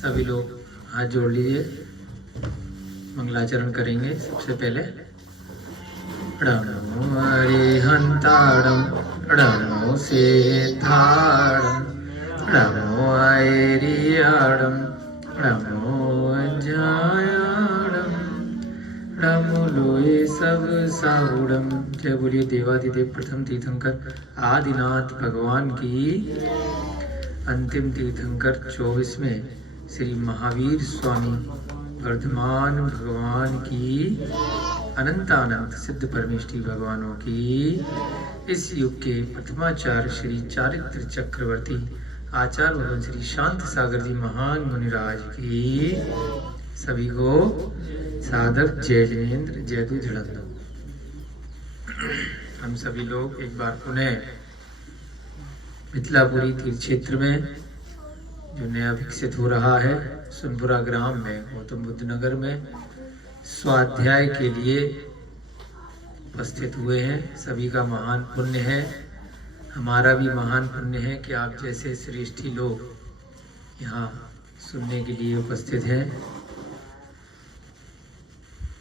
सभी लोग हाथ जोड़ लीजिए, मंगलाचरण करेंगे। सबसे पहले नमो अरिहंताणं नमो सिद्धाणं नमो ऐरियाणं नमो अज्ञायाणं नमो लोए सब साहुड़म। जय बोलिए देवादिदेव प्रथम तीर्थंकर आदिनाथ भगवान की। अंतिम तीर्थंकर 24वें श्री महावीर स्वामी वर्धमान भगवान की, अनंतानंत सिद्ध परमेष्ठी भगवानों की, इस युग के प्रथमाचार्य श्री चारित्र चक्रवर्ती आचार्य भगवान श्री शांत सागर जी महान मुनिराज की सभी को सादर जय जिनेन्द्र जय दु झड़ंदो। हम सभी लोग एक बार पुनः मिथिलापुरी तीर्थ क्षेत्र में जो नया विकसित हो रहा है सुनपुरा ग्राम में गौतम बुद्ध नगर में स्वाध्याय के लिए उपस्थित हुए हैं। सभी का महान पुण्य है, हमारा भी महान पुण्य है कि आप जैसे श्रेष्ठी लोग यहाँ सुनने के लिए उपस्थित हैं।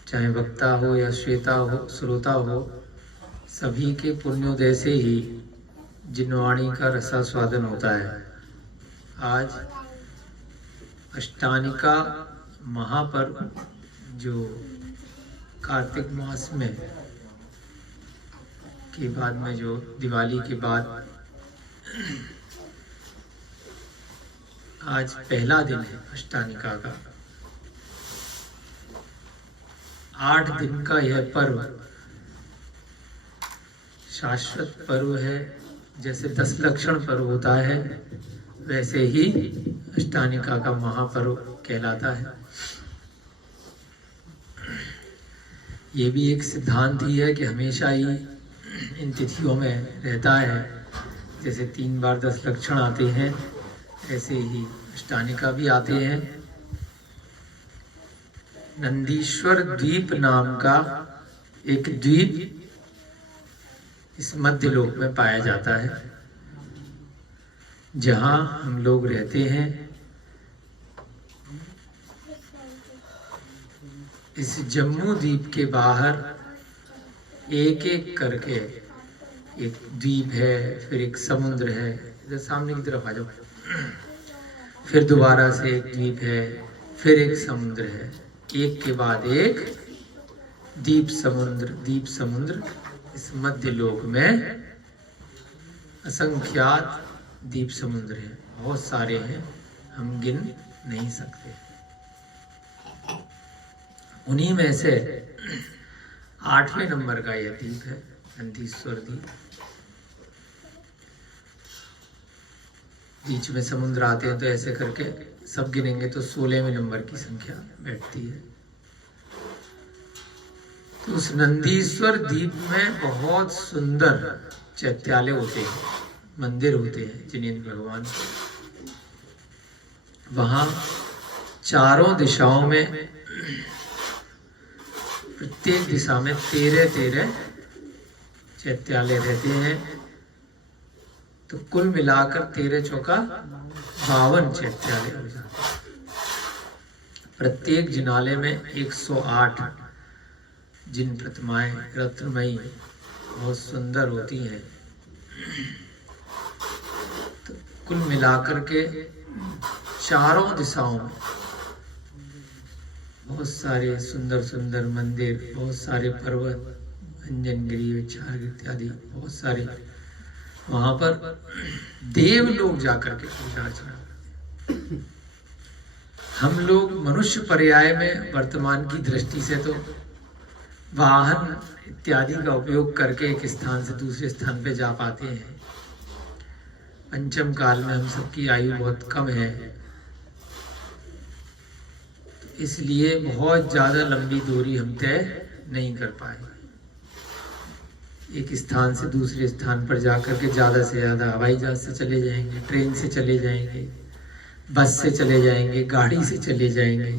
चाहे वक्ता हो या श्वेता हो श्रोता हो, सभी के पुण्योदय से ही जिनवाणी का रसास्वादन होता है। आज अष्टानिका महापर्व जो कार्तिक मास में के बाद में जो दिवाली के बाद आज पहला दिन है अष्टानिका का। 8 दिन का यह पर्व शाश्वत पर्व है। जैसे 10 लक्षण पर्व होता है वैसे ही अष्टानिका का महापर्व कहलाता है। ये भी एक सिद्धांत ही है कि हमेशा ही इन तिथियों में रहता है। जैसे 3 बार 10 लक्षण आते हैं ऐसे ही अष्टानिका भी आते हैं। नंदीश्वर द्वीप नाम का एक द्वीप इस मध्य लोक में पाया जाता है, जहां हम लोग रहते हैं। इस जम्मू द्वीप के बाहर एक एक करके एक द्वीप है, फिर एक समुद्र है। इधर सामने की तरफ आ जाओ। फिर दोबारा से एक द्वीप है, फिर एक समुद्र है, एक के बाद एक द्वीप समुद्र। इस मध्य लोक में असंख्यात द्वीप समुद्र हैं, बहुत सारे हैं, हम गिन नहीं सकते। उन्हीं में से 8वें नंबर का यह द्वीप है नंदीश्वर द्वीप। बीच में समुद्र आते हैं तो ऐसे करके सब गिनेंगे तो 16वें नंबर की संख्या बैठती है। तो उस नंदीश्वर द्वीप में बहुत सुंदर चैत्यालय होते हैं, मंदिर होते हैं जिनेन्द्र भगवान। वहां चारों दिशाओं में प्रत्येक दिशा में 13 चैत्यालय रहते हैं। तो कुल मिलाकर 13 चौका 52 चैत्यालय हो जाते हैं। प्रत्येक जिनालय में 108 जिन प्रतिमाएं रत्नमयी बहुत सुंदर होती हैं। तो कुल मिलाकर के चारों दिशाओं में बहुत सारे सुंदर सुंदर मंदिर, बहुत सारे पर्वत, अंजनगिरी, विछार इत्यादि बहुत सारे। वहां पर देव लोग जाकर के पूजा अर्चना करते हैं। हम लोग मनुष्य पर्याय में वर्तमान की दृष्टि से तो वाहन इत्यादि का उपयोग करके एक स्थान से दूसरे स्थान पे जा पाते हैं। पंचम काल में हम सबकी आयु बहुत कम है, इसलिए बहुत ज्यादा लंबी दूरी हम तय नहीं कर पाए। एक स्थान से दूसरे स्थान पर जाकर के ज्यादा से ज्यादा हवाई जहाज से चले जाएंगे, ट्रेन से चले जाएंगे, बस से चले जाएंगे, गाड़ी से चले जाएंगे।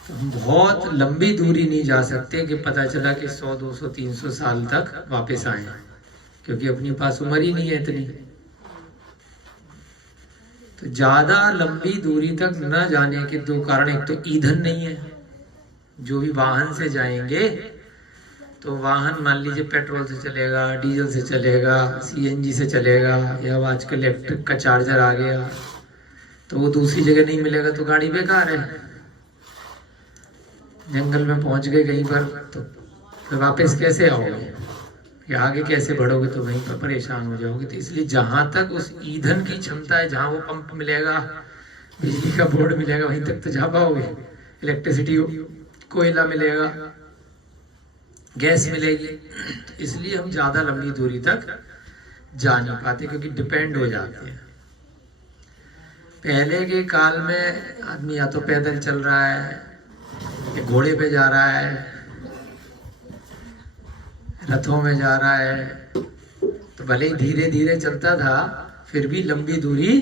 तो हम बहुत लंबी दूरी नहीं जा सकते कि पता चला कि 100, 200, 300 साल तक वापस आए, क्योंकि अपने पास उम्र ही नहीं है इतनी। तो ज्यादा लंबी दूरी तक न जाने के दो कारण, एक तो ईंधन नहीं है, जो भी वाहन से जाएंगे तो वाहन मान लीजिए पेट्रोल से चलेगा, डीजल से चलेगा, सीएनजी से चलेगा, या आजकल इलेक्ट्रिक का चार्जर आ गया, तो वो दूसरी जगह नहीं मिलेगा तो गाड़ी बेकार है। जंगल में पहुंच गए कहीं पर तो फिर वापस कैसे आओगे, या आगे कैसे बढ़ोगे, तो वहीं पर परेशान हो जाओगे। तो इसलिए जहां तक उस ईंधन की क्षमता है, जहां वो पंप मिलेगा, बिजली का बोर्ड मिलेगा, वहीं तक तो जा पाओगे। इलेक्ट्रिसिटी, कोयला मिलेगा, गैस मिलेगी, इसलिए हम ज्यादा लंबी दूरी तक जा नहीं पाते, क्योंकि डिपेंड हो जाते हैं। पहले के काल में आदमी या तो पैदल चल रहा है, या घोड़े पे जा रहा है, रथों में जा रहा है, तो भले ही धीरे धीरे चलता था, फिर भी लंबी दूरी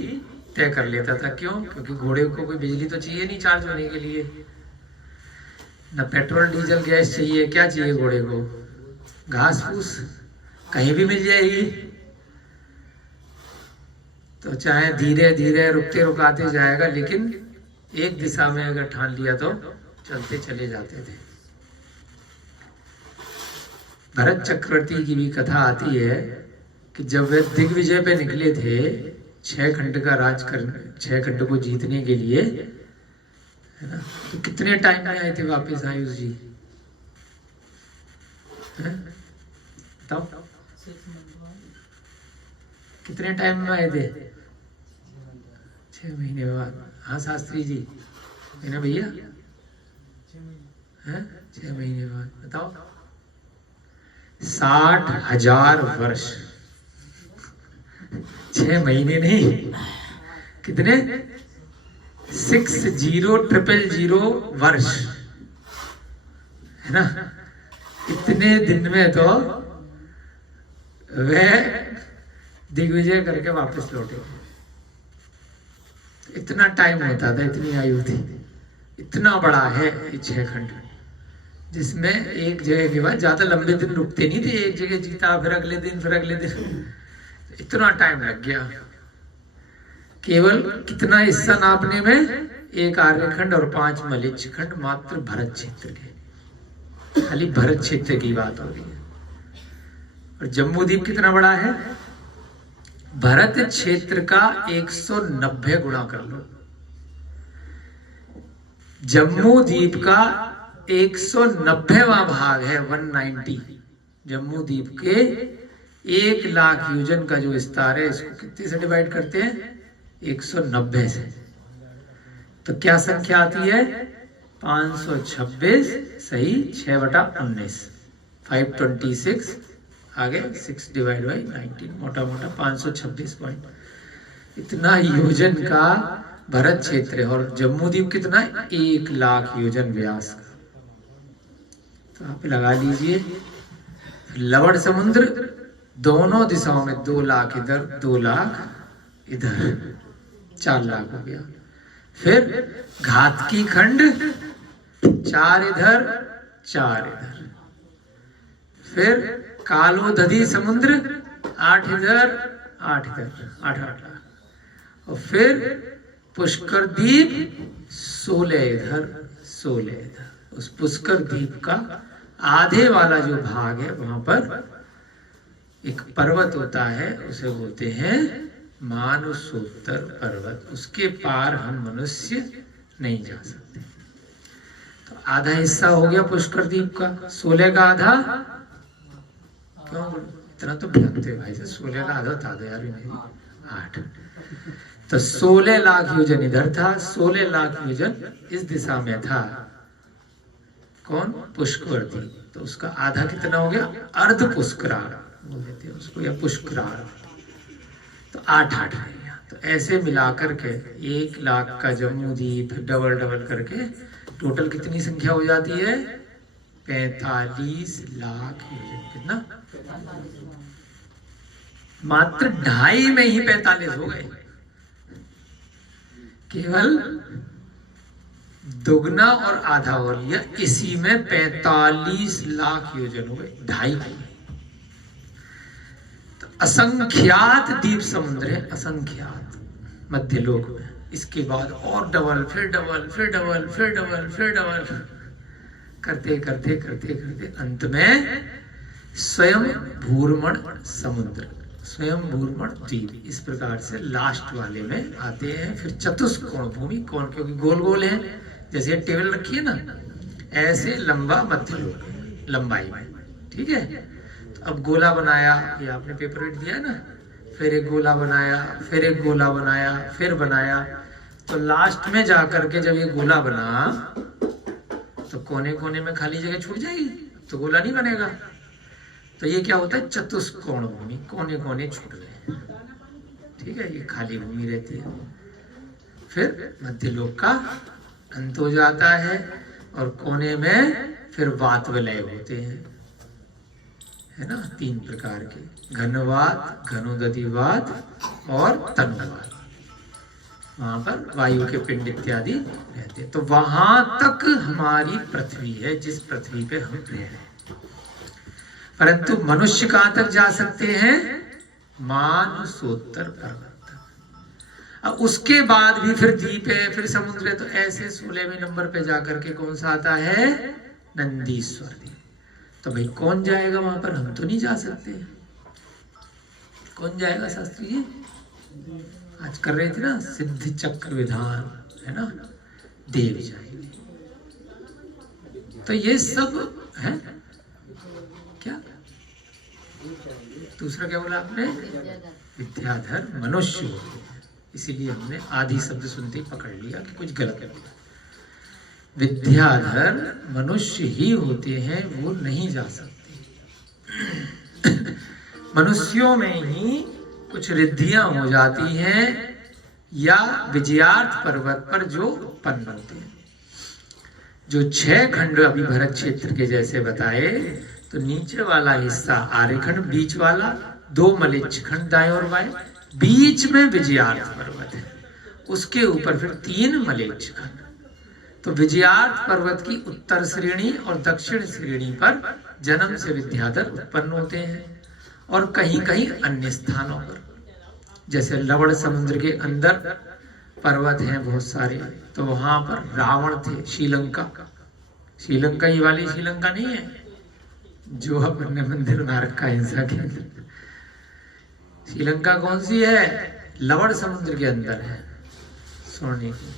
तय कर लेता था। क्यों? क्योंकि घोड़े को कोई बिजली तो चाहिए नहीं चार्ज होने के लिए, ना पेट्रोल डीजल गैस चाहिए, क्या चाहिए घोड़े को? घास फूस कहीं भी मिल जाएगी। तो चाहे धीरे धीरे रुकते रुकाते जाएगा, लेकिन एक दिशा में अगर ठान लिया तो चलते चले जाते थे। भरत चक्रवर्ती की भी कथा आती है कि जब वे दिग्विजय पे निकले थे 6 खंड का राज करने, 6 खंड को जीतने के लिए, है ना, तो कितने टाइम में आए थे वापस आयुष जी? बताओ कितने टाइम में आए थे? 6 महीने बाद। हाँ शास्त्री जी, है ना भैया? 6 महीने बाद। बताओ 60,000 वर्ष, 6 महीने नहीं, कितने? 60,000 वर्ष, है ना। इतने दिन में तो वह दिग्विजय करके वापस लौटे। इतना टाइम होता था, इतनी आयु थी। इतना बड़ा है ये 6 खंड, जिसमें एक जगह के बाद ज्यादा लंबे दिन रुकते नहीं थे। एक जगह जीता, फिर अगले दिन, फिर अगले दिन, इतना टाइम लग गया। केवल कितना हिस्सा नापने में? 1 आर्यखंड और 5 मलिच्छ खंड मात्र भरत क्षेत्र के, खाली भरत क्षेत्र की बात हो रही है। और जम्बू द्वीप कितना बड़ा है? भरत क्षेत्र का 190 गुणा कर लो। जम्बू द्वीप का 190वां भाग है, 190। जम्बू द्वीप के 1 लाख योजन का जो विस्तार है, इसको कितने से डिवाइड करते हैं? 190 से। तो क्या संख्या आती है? 526, सही, 6/19, 526, आगे 6 डिवाइड बाई 19, मोटा मोटा 526 पॉइंट। इतना योजन का भरत क्षेत्र है। और जम्मू द्वीप कितना है? 1 लाख योजन व्यास का। तो आप लगा लीजिए, लवण समुद्र दोनों दिशाओं में 2 लाख इधर, 2 लाख इधर, 4 लाख हो गया। फिर घातकी खंड 4 इधर, 4 इधर। फिर कालोदधी समुद्र 8 इधर, 8 इधर, 8 लाख। और फिर पुष्कर द्वीप 16 इधर, 16 इधर। उस पुष्कर द्वीप का आधे वाला जो भाग है, वहां पर एक पर्वत होता है, उसे बोलते हैं मानसोत्तर पर्वत। उसके पार हम मनुष्य नहीं जा सकते। तो आधा हिस्सा हो गया पुष्कर द्वीप का, 16 का आधा। क्यों इतना तो भटकते भाई साहब? 16 का आधा बता दो यार, 8। तो 16 लाख योजन इधर था, 16 लाख योजन इस दिशा में था। कौन? पुष्कर द्वीप। तो उसका आधा कितना हो गया? अर्ध पुष्करार बोलते हैं उसको, या पुष्करार। तो 8 है यहाँ। तो ऐसे मिलाकर के 1 लाख का जम्मू द्वीप, डबल डबल करके टोटल कितनी संख्या हो जाती है? 45 लाख योजन। कितना? मात्र 2.5 में ही 45 हो गए। केवल दुगना और आधा और लिया, इसी में 45 लाख योजन हो गए, 2.5। तो असंख्यात द्वीप समुद्र है, असंख्यात, मध्य लोक में। इसके बाद और डबल, फिर डबल, फिर डबल, फिर डबल, फिर डबल, करते करते करते करते अंत में स्वयं भूरमण समुद्र, स्वयं भूरमण द्वीप, इस प्रकार से लास्ट वाले में आते हैं। फिर चतुष्कोण भूमि, कोण क्योंकि गोल गोल है, जैसे टेबल रखी है ना, ऐसे लंबा मध्य लोक लंबाई में, ठीक है। तो अब गोला बनाया, ये आपने पेपर वेट दिया है ना, फिर एक गोला बनाया, फिर एक गोला बनाया, फिर बनाया, तो लास्ट में जाकर के जब ये गोला बना तो कोने कोने में खाली जगह छूट जाएगी, तो गोला नहीं बनेगा। तो ये क्या होता है, चतुष्कोण भूमि, कोने कोने छूट गए, ठीक है, ये खाली भूमि रहती है। फिर मध्य लोक का अंत हो जाता है और कोने में फिर वात विलय होते हैं, है ना, 3 प्रकार के, घनवात, घनोदधिवात और तनुवात। वहां पर वायु के पिंड इत्यादि रहते हैं। तो वहां तक हमारी पृथ्वी है, जिस पृथ्वी पे हम रह रहे हैं। परंतु मनुष्य कहां तक जा सकते हैं, मानसोत्तर पर्वत तक। अब उसके बाद भी फिर द्वीप है, फिर समुद्र है, तो ऐसे 16वें नंबर पे जाकर के कौन सा आता है, नंदीश्वर द्वीप। तो भाई कौन जाएगा वहां पर, हम तो नहीं जा सकते। कौन जाएगा शास्त्री जी, आज कर रहे थे ना सिद्ध चक्र विधान, है ना, देव जाएंगे। तो ये सब है क्या, दूसरा क्या बोला आपने, विद्याधर मनुष्य होते हैं। इसीलिए हमने आदि शब्द सुनते ही पकड़ लिया कि कुछ गलत है। विद्याधर मनुष्य ही होते हैं, वो नहीं जा सकते। मनुष्यों में ही कुछ रिद्धियां हो जाती हैं, या विजयार्थ पर्वत पर जो उत्पन्न होते हैं। जो 6 खंड अभी भरत क्षेत्र के जैसे बताए, तो नीचे वाला हिस्सा आर्यखंड, बीच वाला 2 मलेच्छ खंड दाएं और बाएं, बीच में विजयार्थ पर्वत है, उसके ऊपर फिर 3 मलेच्छ खंड। तो विजयार्थ पर्वत की उत्तर श्रेणी और दक्षिण श्रेणी पर जन्म से विद्याधर उत्पन्न होते हैं, और कहीं कहीं अन्य स्थानों पर, जैसे लवण समुद्र के अंदर पर्वत हैं बहुत सारे, तो वहां पर रावण थे। श्रीलंका, श्रीलंका ये वाली श्रीलंका नहीं है जो अपने मंदिर बना रखा है हिंसा के अंदर। श्रीलंका कौन सी है, लवण समुद्र के अंदर है, सोने की।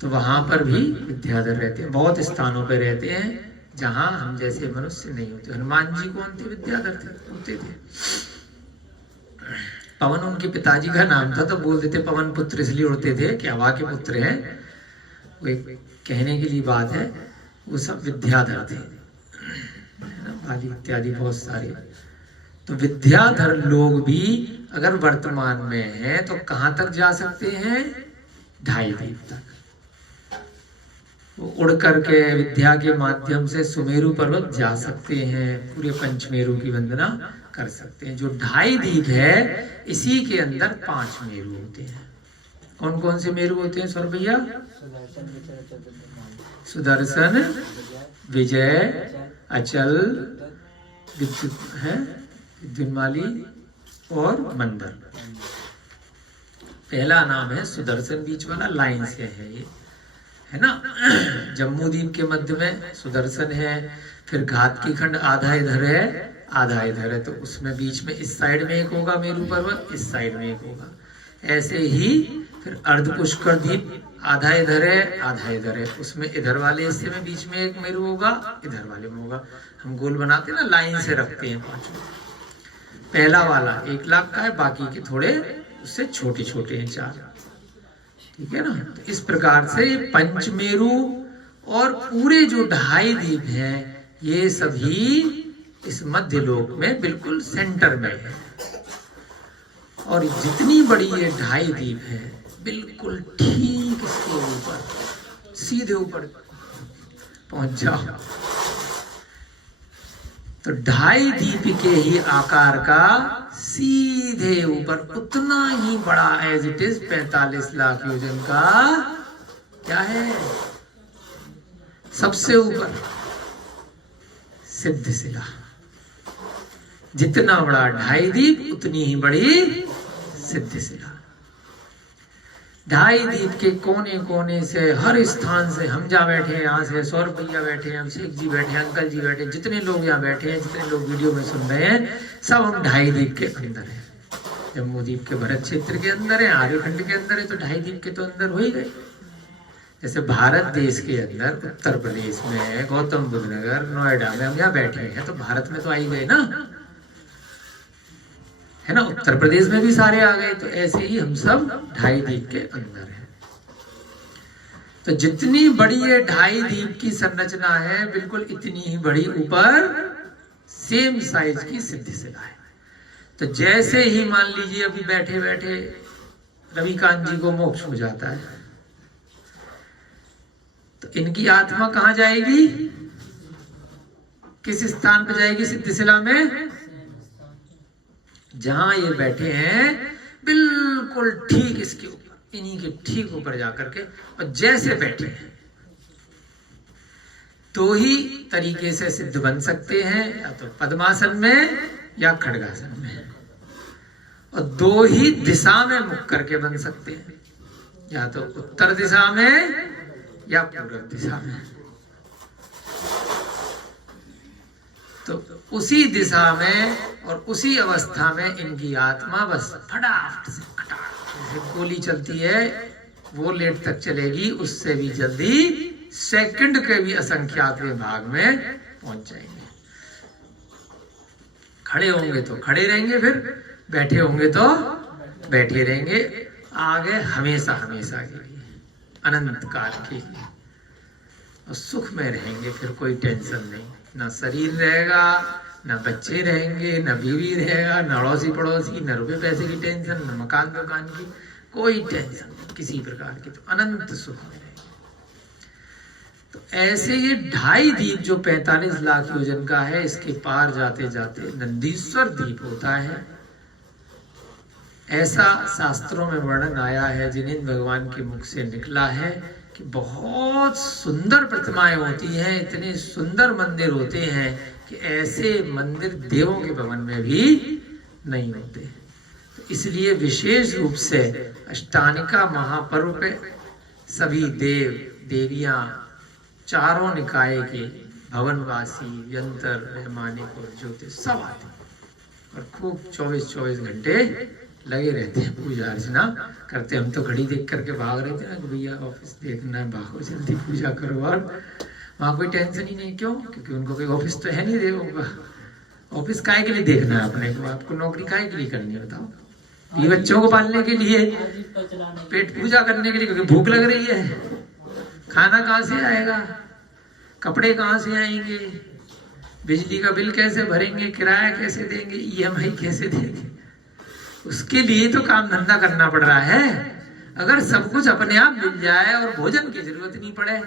तो वहां पर भी विद्याधर रहते हैं, बहुत स्थानों पर रहते हैं जहां हम जैसे मनुष्य नहीं होते। हनुमान जी कौन थे, विद्याधर थे, होते थे। पवन उनके पिताजी का नाम था, तो बोल देते पवन पुत्र, इसलिए उड़ते थे कि हवा के पुत्र हैं, वो एक कहने के लिए बात है। वो सब विद्याधर थे, बाली इत्यादि बहुत सारे। तो विद्याधर लोग भी अगर वर्तमान में हैं तो कहां तक जा सकते हैं, 2.5 द्वीप तक। वो उड़ करके विद्या के माध्यम से सुमेरु पर्वत जा सकते हैं, पूरे पंचमेरु की वंदना कर सकते हैं। जो 2.5 द्वीप है, इसी के अंदर 5 मेरु होते हैं। कौन कौन से मेरु होते हैं सौरभ भैया, सुदर्शन, विजय, अचल, विद्युन्माली और मंदर। पहला नाम है सुदर्शन, बीच वाला लाइन से है ये, है ना। जम्मू द्वीप के मध्य में सुदर्शन है, फिर घात की खंड आधा इधर है आधा इधर है, तो उसमें बीच में इस साइड में एक होगा मेरु पर्वत, इस साइड में एक होगा। ऐसे ही फिर अर्धपुष्कर द्वीप आधा इधर है आधा इधर है, उसमें इधर वाले हिस्से में बीच में एक मेरु होगा, इधर वाले में होगा। हम गोल बनाते हैं ना, लाइन से रखते हैं 5। पहला वाला 1 लाख का है, बाकी के थोड़े उससे छोटे छोटे हैं 4, ठीक है ना। तो इस प्रकार से पंचमेरु और पूरे जो 2.5 द्वीप हैं, ये सभी इस मध्य लोक में बिल्कुल सेंटर में है। और जितनी बड़ी ये 2.5 द्वीप है, बिल्कुल ठीक इसके ऊपर, सीधे ऊपर पहुंच जाओ तो 2.5 द्वीप के ही आकार का सीधे ऊपर उतना ही बड़ा एज इट इज 45 लाख योजन का क्या है, सबसे ऊपर सिद्धशिला। जितना बड़ा 2.5 द्वीप, उतनी ही बड़ी सिद्धशिला। ढाई दीप के कोने कोने से, हर स्थान से, हम जहाँ बैठे हैं यहाँ से सौरभ भैया बैठे हैं, अभिषेक जी बैठे हैं, अंकल जी बैठे हैं, जितने लोग यहाँ बैठे हैं, जितने लोग वीडियो में सुन रहे हैं, सब हम ढाई दीप के अंदर हैं। जम्मू द्वीप के भरत क्षेत्र के अंदर है, आर्यखंड के अंदर है, तो ढाई दीप के तो अंदर हो ही गए। जैसे भारत देश के अंदर उत्तर प्रदेश में गौतम बुद्ध नगर, नोएडा में हम यहाँ बैठे हैं, तो भारत में तो आ ही गए ना, है ना। उत्तर प्रदेश में भी सारे आ गए, तो ऐसे ही हम सब ढाई द्वीप के अंदर हैं। तो जितनी बड़ी ये ढाई द्वीप की संरचना है, बिल्कुल इतनी ही बड़ी ऊपर सेम साइज की सिद्धिशिला है। तो जैसे ही मान लीजिए अभी बैठे बैठे रविकांत जी को मोक्ष हो जाता है, तो इनकी आत्मा कहां जाएगी, किस स्थान पर जाएगी सिद्धिशिला में, जहां ये बैठे हैं बिल्कुल ठीक इसके ऊपर, इन्हीं के ठीक ऊपर जाकर के, और जैसे बैठे हैं तो ही तरीके से सिद्ध बन सकते हैं, या तो पद्मासन में या खड्गासन में, और दो ही दिशा में मुख करके बन सकते हैं, या तो उत्तर दिशा में या पूर्व दिशा में। तो उसी दिशा में और उसी अवस्था में इनकी आत्मा बस फटाफट से जैसे गोली चलती है वो लेट तक चलेगी, उससे भी जल्दी सेकंड के भी असंख्यातवें भाग में पहुंच जाएंगे। खड़े होंगे तो खड़े रहेंगे, फिर बैठे होंगे तो बैठे रहेंगे, आगे हमेशा हमेशा के लिए, अनंत काल के लिए, और सुख में रहेंगे। फिर कोई टेंशन नहीं, ना शरीर रहेगा, ना बच्चे रहेंगे, ना बीवी रहेगा, ना अड़ोसी पड़ोसी, ना रुपए पैसे की टेंशन, ना मकान दुकान की, कोई टेंशन नहीं किसी प्रकार की, तो अनंत सुख में रहेंगे। तो ऐसे ये ढाई द्वीप जो 45 लाख योजन का है, इसके पार जाते जाते नंदीश्वर द्वीप होता है। ऐसा शास्त्रों में वर्णन आया है, जिन्हें भगवान के मुख से निकला है, कि बहुत सुंदर प्रतिमाएं होती हैं, इतने सुंदर मंदिर होते हैं कि ऐसे मंदिर देवों के भवन में भी नहीं होते। तो इसलिए विशेष रूप से अष्टानिका महापर्व पे सभी देव देवियां, चारों निकाय के भवनवासी, यंत्र, वैमानिक और ज्योतिष सब आते हैं, और खूब 24-24 घंटे लगे रहते हैं, पूजा अर्चना करते। हम तो घड़ी देख करके भाग रहे थे ना कि भैया ऑफिस देखना है, भागो जल्दी पूजा करो, और वहाँ कोई टेंशन ही नहीं। क्यों? क्योंकि उनको कोई ऑफिस तो है नहीं देवों का। ऑफिस काहे के लिए देखना है अपने को? आपको नौकरी काहे के लिए करनी है बताओ? ये बच्चों को पालने के लिए, पेट पूजा करने के लिए, क्योंकि भूख लग रही है। खाना कहाँ से आएगा, कपड़े कहाँ से आएंगे, बिजली का बिल कैसे भरेंगे, किराया कैसे देंगे, EMI कैसे देंगे, उसके लिए तो काम धंधा करना पड़ रहा है। अगर सब कुछ अपने आप मिल जाए और भोजन की जरूरत नहीं पड़े,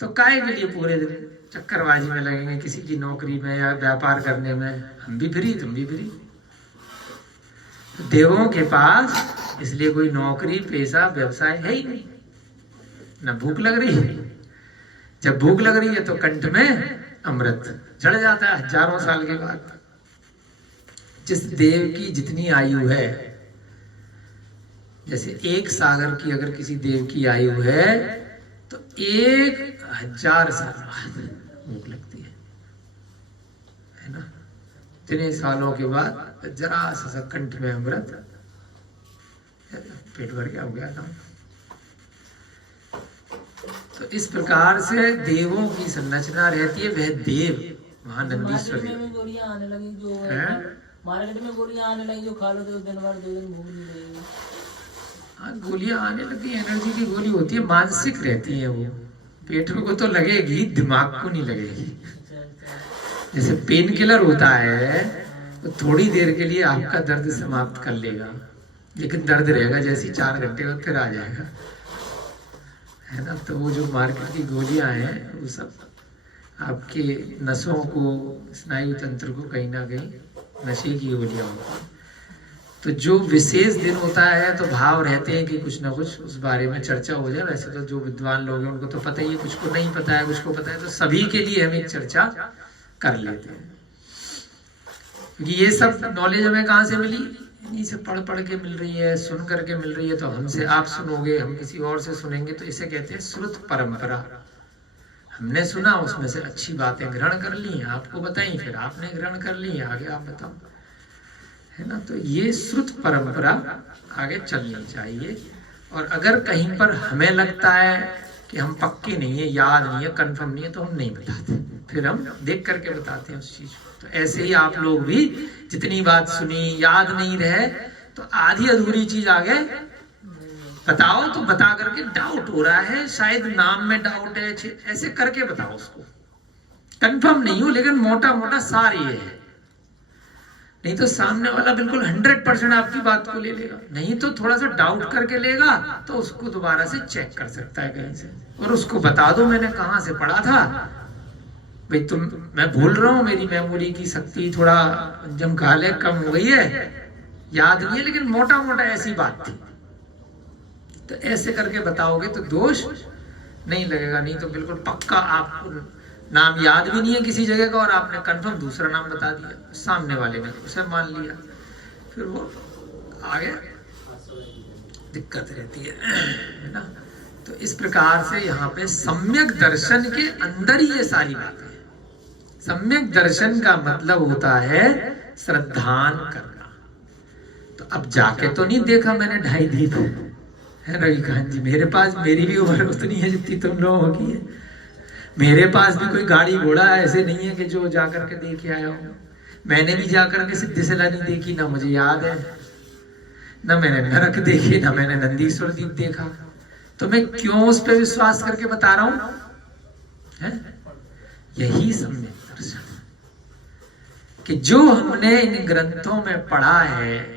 तो काहे के लिए पूरे दिन चक्करबाजी में लगेंगे, किसी की नौकरी में या व्यापार करने में। हम भी फ्री, तुम भी फ्री। देवों के पास इसलिए कोई नौकरी, पेशा, व्यवसाय है ही नहीं, ना भूख लग रही है। जब भूख लग रही है तो कंठ में अमृत चढ़ जाता है हजारों साल के बाद। जिस देव की जितनी आयु है, जैसे एक सागर की अगर किसी देव की आयु है, तो 1000 साल बाद भूख लगती है ना। इतने सालों के बाद जरा सा कंठ में अमृत, पेट भर गया, हो गया था। तो इस प्रकार से देवों की संरचना रहती है। वह देव वहां नंदीश्वर गोलियां आने लगी, जो मार्केट में गोलियां आने लगी, जो खा लो तो दिन भर 2 दिन भूख नहीं रहेगी। हाँ, गोलियां आने लगी, एनर्जी की गोली होती है, मानसिक रहती है वो। पेट को तो लगेगी, दिमाग को नहीं लगेगी। जैसे पेन किलर होता है, तो थोड़ी देर के लिए आपका दर्द समाप्त कर लेगा, लेकिन दर्द रहेगा जैसे 4 घंटे बाद फिर आ जाएगा, है ना। तो वो जो मार्केट की गोलियां हैं, वो सब आपके नसों को, स्नायु तंत्र को कहीं ना कहीं नशे की गोलियां होती हैं। तो जो विशेष दिन होता है, तो भाव रहते हैं कि कुछ ना कुछ उस बारे में चर्चा हो जाए। वैसे तो जो विद्वान लोग हैं उनको तो पता ही है, कुछ को नहीं पता है, कुछ को पता है, तो सभी के लिए हम एक चर्चा कर लेते हैं। क्योंकि ये सब नॉलेज हमें कहाँ से मिली? इन्हीं से पढ़ पढ़ के मिल रही है, सुन करके मिल रही है। तो हमसे आप सुनोगे, हम किसी और से सुनेंगे, तो इसे कहते हैं श्रुत परंपरा। हमने सुना, उसमें से अच्छी बातें ग्रहण कर ली, आपको बताई, फिर आपने ग्रहण कर ली, आगे आप बताओ, है ना। तो ये श्रुत परंपरा आगे चलनी चाहिए। और अगर कहीं पर हमें लगता है कि हम पक्के नहीं है, याद नहीं है, कंफर्म नहीं है, तो हम नहीं बताते, फिर हम देख करके बताते हैं उस चीज को। तो ऐसे ही आप लोग भी जितनी बात सुनी याद नहीं रहे तो आधी अधूरी चीज आगे बताओ, तो बता करके डाउट हो रहा है, शायद नाम में डाउट है, ऐसे करके बताओ उसको। कंफर्म नहीं हो लेकिन मोटा मोटा सार ये है, नहीं तो सामने वाला बिल्कुल 100% आपकी बात को ले लेगा, नहीं तो थोड़ा सा डाउट करके लेगा, तो उसको दोबारा से चेक कर सकता है कहीं से, और उसको बता दो मैंने कहां से पढ़ा था भाई, मैं भूल रहा हूं, मेरी मेमोरी की शक्ति थोड़ा जमकाले कम हो गई है, याद नहीं है, लेकिन मोटा मोटा ऐसी बात थी। तो ऐसे करके बताओगे तो दोष नहीं लगेगा, नहीं तो बिल्कुल पक्का आपको नाम याद भी नहीं है किसी जगह का और आपने कंफर्म दूसरा नाम बता दिया, सामने वाले ने उसे मान लिया, फिर वो आगे दिक्कत रहती है ना। तो इस प्रकार से यहाँ पे सम्यक दर्शन के अंदर ही ये सारी बातें हैं। सम्यक दर्शन का मतलब होता है श्रद्धान करना। तो अब जाके तो नहीं देखा मैंने 2.5 दीप है रविकांत जी, मेरे पास, मेरी भी उम्र उतनी है जितनी तुम लोगों की है, मेरे पास भी कोई गाड़ी घोड़ा ऐसे नहीं है कि जो जाकर के देख आया हूं। मैंने भी जाकर के सिद्धि सिला नहीं देखी, ना मुझे याद है, ना मैंने नरक देखी, ना मैंने नंदीश्वर दीप देखा, तो मैं क्यों उस पर विश्वास करके बता रहा हूं? यही सम्यक दर्शन कि जो हमने इन ग्रंथों में पढ़ा है,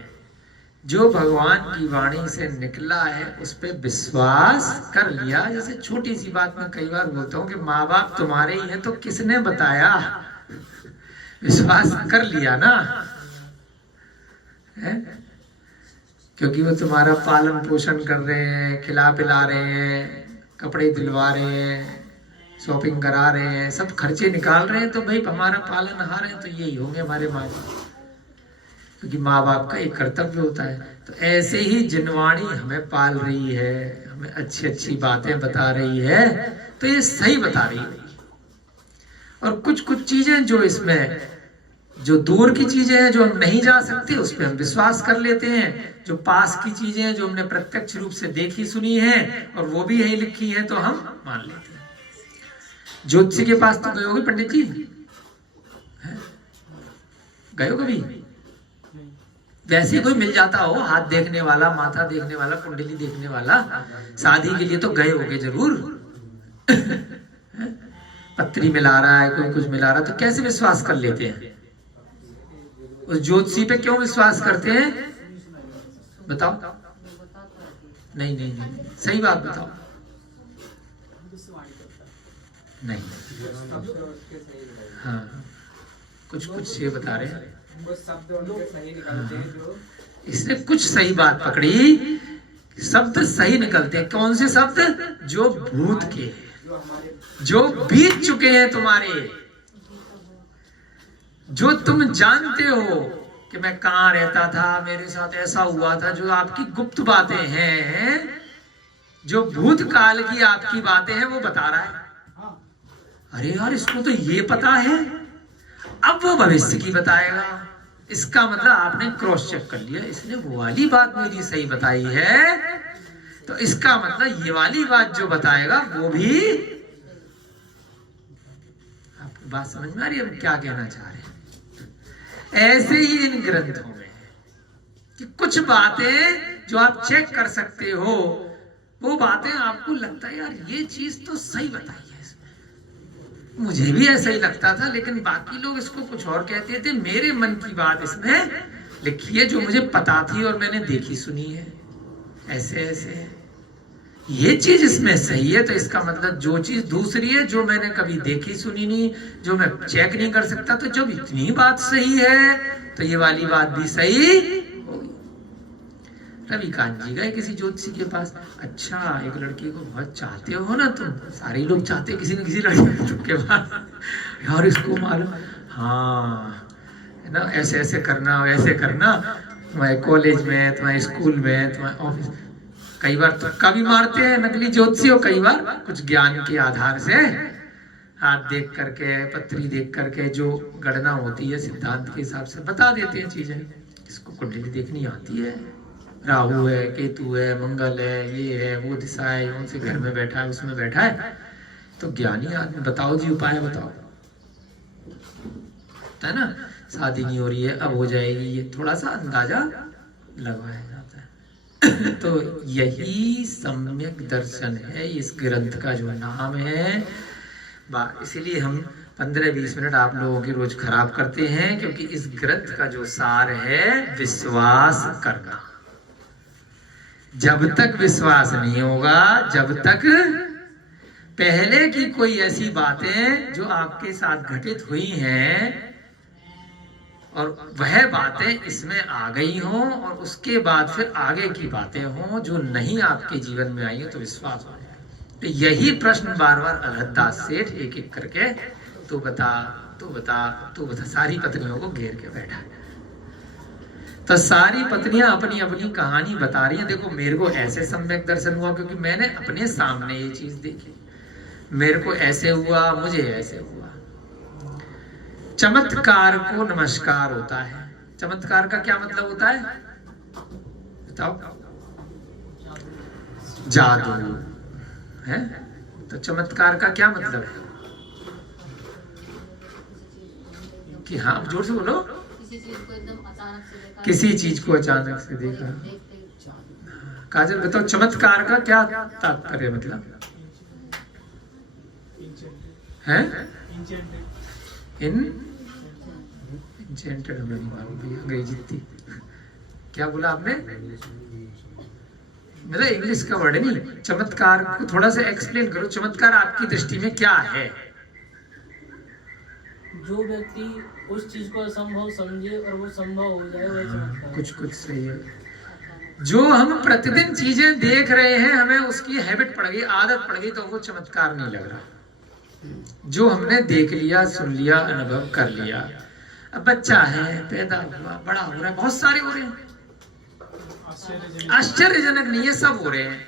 जो भगवान की वाणी से निकला है, उस पर विश्वास कर लिया। जैसे छोटी सी बात मैं कई बार बोलता हूँ कि माँ बाप तुम्हारे ही हैं, तो किसने बताया, विश्वास कर लिया ना है? क्योंकि वो तुम्हारा पालन पोषण कर रहे हैं, खिला पिला रहे हैं, कपड़े दिलवा रहे हैं, शॉपिंग करा रहे हैं, सब खर्चे निकाल रहे हैं, तो भाई हमारा पालनहार है, तो यही होंगे हमारे माँ बाप, क्योंकि माँ बाप का एक कर्तव्य होता है। तो ऐसे ही जिनवाणी हमें पाल रही है, हमें अच्छी अच्छी बातें बता रही है, तो ये सही बता रही है। और कुछ कुछ चीजें जो इसमें, जो दूर की चीजें हैं, जो हम नहीं जा सकते, उस पर हम विश्वास कर लेते हैं। जो पास की चीजें हैं, जो हमने प्रत्यक्ष रूप से देखी सुनी है और वो भी यही लिखी है, तो हम मान लेते हैं। ज्योतिषी के पास तो गए होगे पंडित जी, गए हो कभी? वैसे कोई मिल जाता हो, हाथ देखने वाला, माथा देखने वाला, कुंडली देखने वाला, शादी के लिए तो गए होगे जरूर। पत्री मिला रहा है, कोई कुछ मिला रहा है, तो कैसे विश्वास कर लेते हैं? उस ज्योतिषी पे क्यों विश्वास करते हैं बताओ? नहीं नहीं नहीं, सही बात बताओ। नहीं, हाँ कुछ कुछ ये बता रहे हैं, इसने कुछ सही बात पकड़ी, शब्द सही निकलते हैं। कौन से शब्द? जो भूत के, जो बीत चुके हैं तुम्हारे, जो तुम जानते हो कि मैं कहाँ रहता था, मेरे साथ ऐसा हुआ था, जो आपकी गुप्त बातें हैं, जो भूतकाल की आपकी बातें हैं, वो बता रहा है। अरे यार इसको तो ये पता है, अब वो भविष्य की बताएगा। इसका मतलब आपने क्रॉस चेक कर लिया, इसने वो वाली बात मेरी सही बताई है, तो इसका मतलब ये वाली बात जो बताएगा वो भी। आपकी बात समझ में आ रही है हम क्या कहना चाह रहे हैं? ऐसे ही इन ग्रंथों में कि कुछ बातें जो आप चेक कर सकते हो, वो बातें आपको लगता है यार ये चीज तो सही बताई है इसमें, मुझे भी ऐसा ही लगता था, लेकिन बाकी लोग इसको कुछ और कहते थे, मेरे मन की बात इसमें लिखी है जो मुझे पता थी और मैंने देखी सुनी है, ऐसे ऐसे ये चीज इसमें सही है। तो इसका मतलब जो चीज दूसरी है, जो मैंने कभी देखी सुनी नहीं, जो मैं चेक नहीं कर सकता, तो जब इतनी बात सही है तो ये वाली बात भी सही होगी। रविकांत जी गए किसी ज्योतिषी के पास, अच्छा एक लड़की को बहुत चाहते हो ना तुम, सारे लोग चाहते किसी न किसी लड़की के पास, यार इसको मालूम, हाँ है ना, ऐसे ऐसे करना वैसे करना, तुम्हारे कॉलेज में, तुम्हारे स्कूल में, तुम्हारे ऑफिस, कई बार तुक्का भी मारते हैं नकली ज्योतिषी, और कई बार कुछ ज्ञान के आधार से हाथ देख करके, पत्री देख करके जो गणना होती है सिद्धांत के हिसाब से बता देते हैं चीजें। इसको कुंडली देखनी आती है, राहु है, केतु है, मंगल है, ये है, वो दिशा है, उनसे घर में बैठा है, उसमें बैठा है, तो ज्ञानी आदमी बताओ जी उपाय बताओ, है ना। शादी नहीं हो रही है, अब हो जाएगी, ये थोड़ा सा अंदाजा लगवाया जाता है। तो यही सम्यक दर्शन है इस ग्रंथ का जो नाम है। इसीलिए हम 15-20 मिनट आप लोगों के रोज खराब करते हैं, क्योंकि इस ग्रंथ का जो सार है विश्वास करना। जब तक विश्वास नहीं होगा, जब तक पहले की कोई ऐसी बातें जो आपके साथ घटित हुई हैं और वह बातें इसमें आ गई हों, और उसके बाद फिर आगे की बातें हों जो नहीं आपके जीवन में आई हो, तो विश्वास हो जाए। तो यही प्रश्न बार बार अरहतदास सेठ एक एक करके तू बता, तू बता, तू बता, सारी पत्नियों को घेर के बैठा। तो सारी पत्नियां अपनी अपनी कहानी बता रही हैं। देखो मेरे को ऐसे सम्यक दर्शन हुआ क्योंकि मैंने अपने सामने ये चीज देखी, मेरे को ऐसे हुआ, मुझे ऐसे हुआ। चमत्कार को नमस्कार होता है। चमत्कार का क्या मतलब होता है बताओ? जादू है। तो चमत्कार का क्या मतलब है कि हाँ जोर से बोलो। किसी चीज को अचानक से देखा। काजल बताओ चमत्कार का क्या तात्पर्य मतलब है? इंचेंटेड हमें नहीं मालूम भैया, अंग्रेजी थी। क्या बोला आपने? मतलब इंग्लिश का वर्ड नहीं। चमत्कार को थोड़ा सा एक्सप्लेन करो। चमत्कार आपकी दृष्टि में क्या है? जो व्यक्ति उस चीज को असंभव समझे और वो संभव हो जाए, वह चमत्कार। कुछ सही है। जो हम प्रतिदिन चीजें देख रहे हैं, हमें उसकी हैबिट पड़ गई, आदत पड़ गई, तो वो चमत्कार नहीं लग रहा। जो हमने देख लिया, सुन लिया, अनुभव कर लिया। अब बच्चा है, पैदा हुआ, बड़ा हो रहा है, बहुत सारे हो रहे हैं, आश्चर्यजनक नहीं है, सब हो रहे हैं।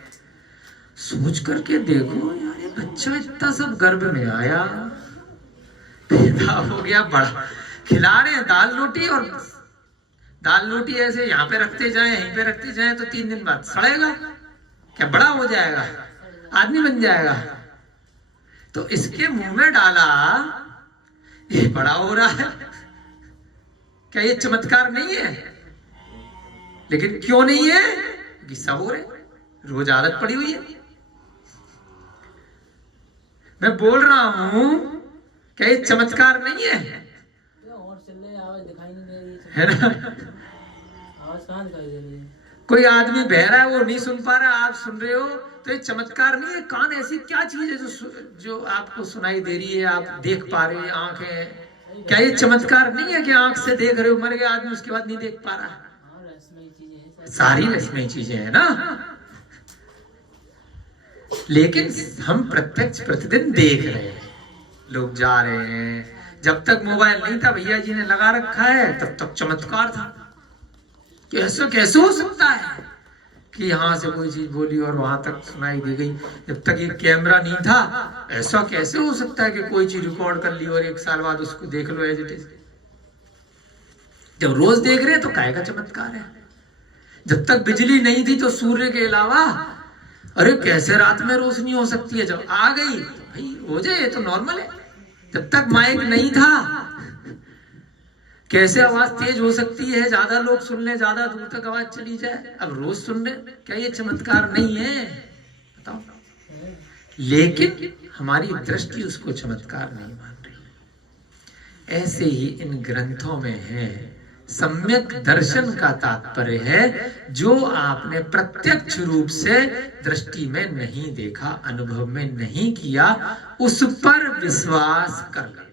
सोच करके देखो यार, ये बच्चा इतना सब गर्भ में आया, पैदा हो गया, बड़ा, खिला रहे हैं दाल रोटी, और दाल रोटी ऐसे यहाँ पे रखते जाए, यहीं पे रखते जाए, तो 3 दिन बाद सड़ेगा क्या? बड़ा हो जाएगा, आदमी बन जाएगा। तो इसके मुंह में डाला, ये बड़ा हो रहा है। क्या ये चमत्कार नहीं है? लेकिन क्यों नहीं है? कि सब हो रहे, रोज आदत पड़ी हुई है। मैं बोल रहा हूं, क्या ये चमत्कार नहीं है? आवाज दिखाई नहीं दे रही है ना? आवाज कहाँ दिखाई दे रही है? कोई आदमी बह रहा है, वो नहीं सुन पा रहा, आप सुन रहे हो, तो ये चमत्कार नहीं है। कान ऐसी क्या चीज है जो आपको सुनाई दे रही है, आप देख पा रहे हैं, आंखें, क्या ये चमत्कार नहीं है कि आंख से देख रहे हो, मर गया आदमी, उसके बाद नहीं देख पा रहा? सारी रस्मी चीजें है ना। लेकिन हम प्रत्यक्ष प्रतिदिन देख रहे हैं, लोग जा रहे हैं। जब तक मोबाइल नहीं था, भैया जी ने लगा रखा है, तब तक चमत्कार था। कैसे कैसे हो सकता है कि यहाँ से कोई चीज बोली और वहां तक सुनाई दी गई? जब तक ये कैमरा नहीं था, ऐसा कैसे हो सकता है कि कोई चीज रिकॉर्ड कर ली और 1 साल बाद उसको देख लो एज इट इज? जब रोज देख रहे हैं तो काहे का चमत्कार है? जब तक बिजली नहीं थी तो सूर्य के अलावा, अरे कैसे रात में रोशनी हो सकती है? जब आ गई तो भाई हो जाए, तो नॉर्मल है। जब तक माइक नहीं था, कैसे आवाज तेज हो सकती है, ज्यादा लोग सुन ले, ज्यादा दूर तक आवाज चली जाए? अब रोज सुन रहे, क्या ये चमत्कार नहीं है? बताओ। लेकिन हमारी दृष्टि उसको चमत्कार नहीं मान रही। ऐसे ही इन ग्रंथों में है। सम्यक दर्शन का तात्पर्य है जो आपने प्रत्यक्ष रूप से दृष्टि में नहीं देखा, अनुभव में नहीं किया, उस पर विश्वास कर लेना।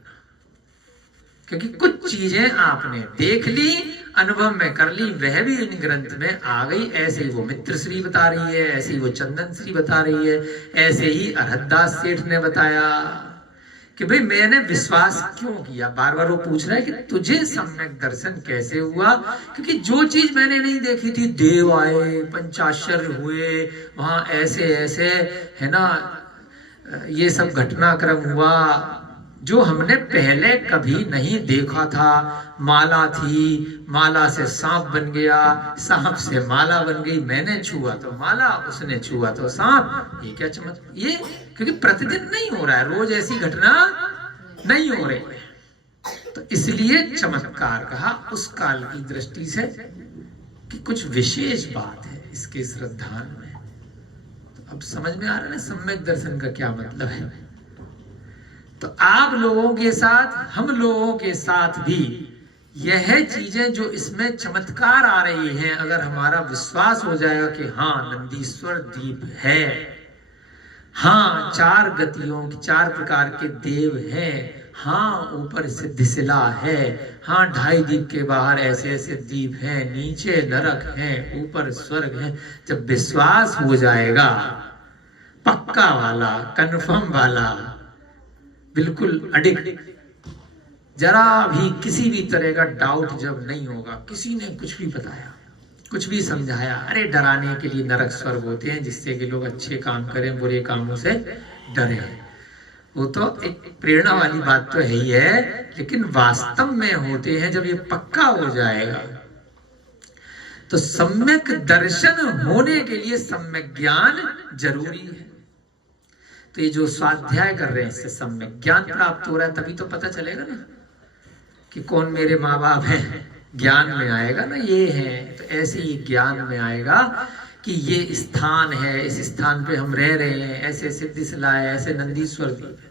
क्योंकि कुछ चीजें आपने देख ली, अनुभव में कर ली, वह भी इन ग्रंथ में आ गई। ऐसे ही वो मित्र श्री बता रही है, ऐसे ही वो चंदन श्री बता रही है, ऐसे ही अरहतदास सेठ ने बताया कि भाई मैंने विश्वास क्यों किया। बार बार वो पूछ रहा है कि तुझे सम्यक दर्शन कैसे हुआ, क्योंकि जो चीज मैंने नहीं देखी थी, देव आए, पंचाश्चर्य हुए, वहां ऐसे ऐसे है ना, ये सब घटनाक्रम हुआ जो हमने पहले कभी नहीं देखा था। माला थी, माला से सांप बन गया, सांप से माला बन गई, मैंने छुआ तो माला, उसने छुआ तो सांप। ये क्या चमत्कार, ये क्योंकि प्रतिदिन नहीं हो रहा है, रोज ऐसी घटना नहीं हो रही है, तो इसलिए चमत्कार कहा उस काल की दृष्टि से कि कुछ विशेष बात है इसके श्रद्धान में। तो अब समझ में आ रहा है ना सम्यक दर्शन का क्या मतलब है। तो आप लोगों के साथ, हम लोगों के साथ भी यह चीजें जो इसमें चमत्कार आ रही हैं, अगर हमारा विश्वास हो जाएगा कि हाँ नंदीश्वर दीप है, हाँ 4 गतियों, 4 प्रकार के देव हैं, हाँ ऊपर सिद्धिशिला है, हाँ 2.5 दीप के बाहर ऐसे ऐसे दीप हैं, नीचे नरक हैं, ऊपर स्वर्ग है, जब विश्वास हो जाएगा पक्का वाला, कन्फर्म वाला, बिल्कुल अडिग, जरा भी किसी भी तरह का डाउट जब नहीं होगा, किसी ने कुछ भी बताया, कुछ भी समझाया, अरे डराने के लिए नरक स्वर्ग होते हैं जिससे कि लोग अच्छे काम करें, बुरे कामों से डरे, वो तो एक प्रेरणा वाली बात तो है ही है, लेकिन वास्तव में होते हैं जब ये पक्का हो जाएगा। तो सम्यक दर्शन होने के लिए सम्यक ज्ञान जरूरी है। तो ये जो स्वाध्याय कर रहे हैं इससे सम्यक ज्ञान प्राप्त हो रहा है, तभी तो पता चलेगा ना कि कौन मेरे माँ बाप हैं, ज्ञान में आएगा ना ये है। तो ऐसे ही ज्ञान में आएगा कि ये स्थान है, इस स्थान पे हम रह रहे हैं, ऐसे सिद्धिशिला है, ऐसे नंदीश्वर दीप है।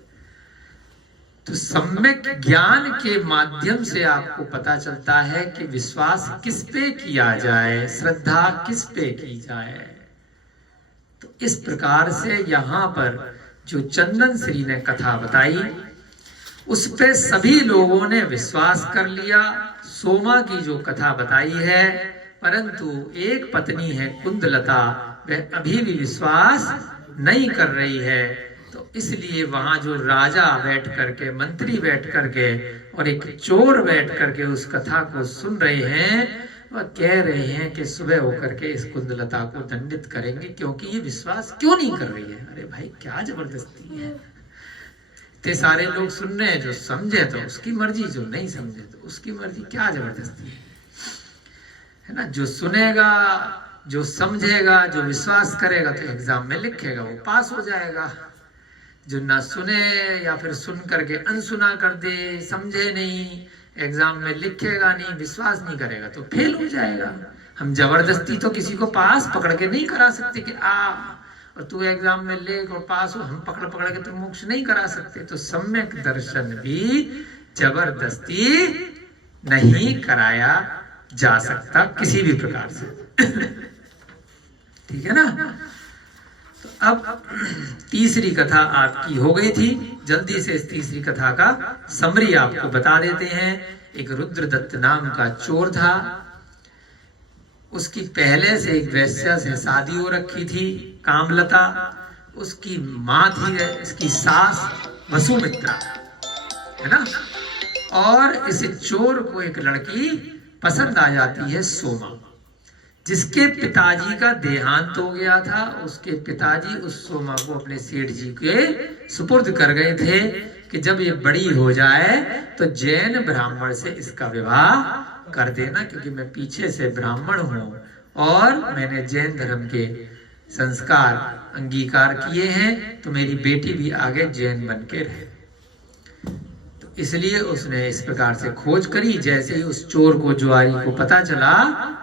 तो सम्यक ज्ञान के माध्यम से आपको पता चलता है कि विश्वास किस पे किया जाए, श्रद्धा किस पे की जाए। तो इस प्रकार से यहाँ पर जो चंदन श्री ने कथा बताई उस पे सभी लोगों ने विश्वास कर लिया। सोमा की जो कथा बताई है, परंतु एक पत्नी है कुंदलता, वह अभी भी विश्वास नहीं कर रही है। तो इसलिए वहां जो राजा बैठ करके, मंत्री बैठ करके और एक चोर बैठ करके उस कथा को सुन रहे हैं, वह कह रहे हैं कि सुबह होकर के इस कुंदलता को दंडित करेंगे, क्योंकि ये विश्वास क्यों नहीं कर रही है। अरे भाई क्या जबरदस्ती है, इतने सारे लोग सुन रहे हैं, जो समझे तो उसकी मर्जी, जो नहीं समझे तो उसकी मर्जी, क्या जबरदस्ती है ना। जो सुनेगा, जो समझेगा, जो विश्वास करेगा तो एग्जाम में लिखेगा, वो पास हो जाएगा। जो ना सुने या फिर सुन करके अनसुना कर दे, समझे नहीं, एग्जाम में लिखेगा नहीं, विश्वास नहीं करेगा तो फेल हो जाएगा। हम जबरदस्ती तो किसी को पास पकड़ के नहीं करा सकते कि आ और तू एग्जाम में ले और पास हो, हम पकड़ पकड़ के तो मोक्ष नहीं करा सकते। तो सम्यक दर्शन भी जबरदस्ती नहीं कराया जा सकता किसी भी प्रकार से। ठीक है ना। तो अब तीसरी कथा आपकी हो गई थी, जल्दी से इस तीसरी कथा का समरी आपको बता देते हैं। एक रुद्रदत्त नाम का चोर था, उसकी पहले से एक वैश्या से शादी हो रखी थी, कामलता। उसकी माँ थी इसकी सास वसुमित्रा, है ना। और इस चोर को एक लड़की पसंद आ जाती है, सोमा, जिसके पिताजी का देहांत हो गया था। उसके पिताजी उस सोमा को अपने सेठ जी के सुपुर्द कर गए थे कि जब ये बड़ी हो जाए तो जैन ब्राह्मण से इसका विवाह कर देना, क्योंकि मैं पीछे से ब्राह्मण हूँ और मैंने जैन धर्म के संस्कार अंगीकार किए हैं, तो मेरी बेटी भी आगे जैन बन के रहे। तो इसलिए उसने इस प्रकार से खोज करी। जैसे ही उस चोर को, जुआरी को पता चला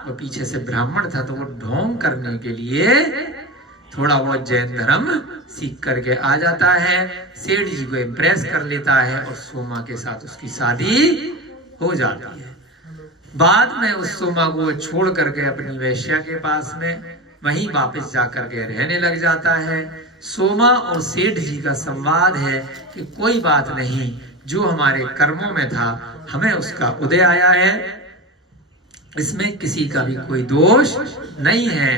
वो पीछे से ब्राह्मण था, तो वो ढोंग करने के लिए थोड़ा बहुत जैन धर्म सीख करके आ जाता है, सेठ जी को इम्प्रेस कर लेता है और सोमा के साथ उसकी शादी हो जाती है। बाद में उस सोमा को छोड़ करके अपनी वैश्या के पास में वहीं वापस जाकर के रहने लग जाता है। सोमा और सेठ जी का संवाद है कि कोई बात नहीं, जो हमारे कर्मों में था हमें उसका उदय आया है, इसमें किसी का भी कोई दोष नहीं है।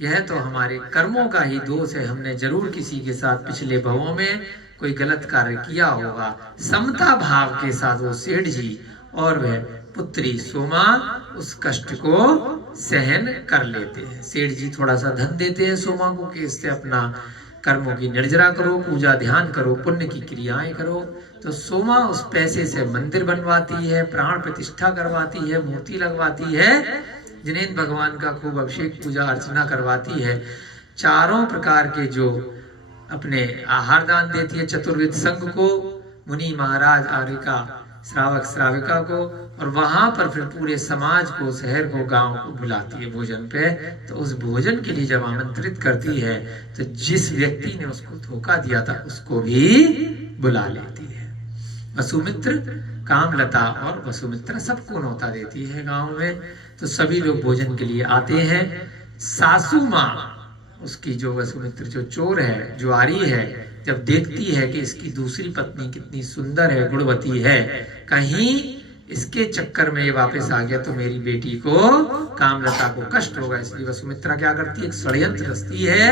यह तो हमारे कर्मों का ही दोष है, हमने जरूर किसी के साथ पिछले भवों में कोई गलत कार्य किया होगा। समता भाव के साथ वो सेठ जी और वह पुत्री सोमा उस कष्ट को सहन कर लेते हैं। सेठ जी थोड़ा सा धन देते हैं सोमा को कि इससे अपना कर्मों की निर्जरा करो, पूजा ध्यान करो, पुण्य की क्रियाएं करो। तो सोमा उस पैसे से मंदिर बनवाती है, प्राण प्रतिष्ठा करवाती है, मूर्ति लगवाती है, जिनेंद्र भगवान का खूब अभिषेक पूजा अर्चना करवाती है, चारों प्रकार के जो अपने आहार दान देती है, चतुर्विध संघ को, मुनि महाराज आर्यिका श्रावक श्राविका को, और वहां पर फिर पूरे समाज को, शहर को, गांव को बुलाती है भोजन पे। तो उस भोजन के लिए जब आमंत्रित करती है तो जिस व्यक्ति ने उसको धोखा दिया था उसको भी बुला लेती है। वसुमित्र, कामलता और वसुमित्रा सबको न्योता देती है गांव में। तो सभी लोग भोजन के लिए आते हैं। सासू माँ उसकी जो वसुमित्र जो चोर है, जुआरी है, जब देखती है कि इसकी दूसरी पत्नी कितनी सुंदर है, गुणवती है, कहीं इसके चक्कर में ये वापस आ गया तो मेरी बेटी को, कामलता को कष्ट होगा, इसलिए वसुमित्रा क्या करती है, एक षड्यंत्र रचती है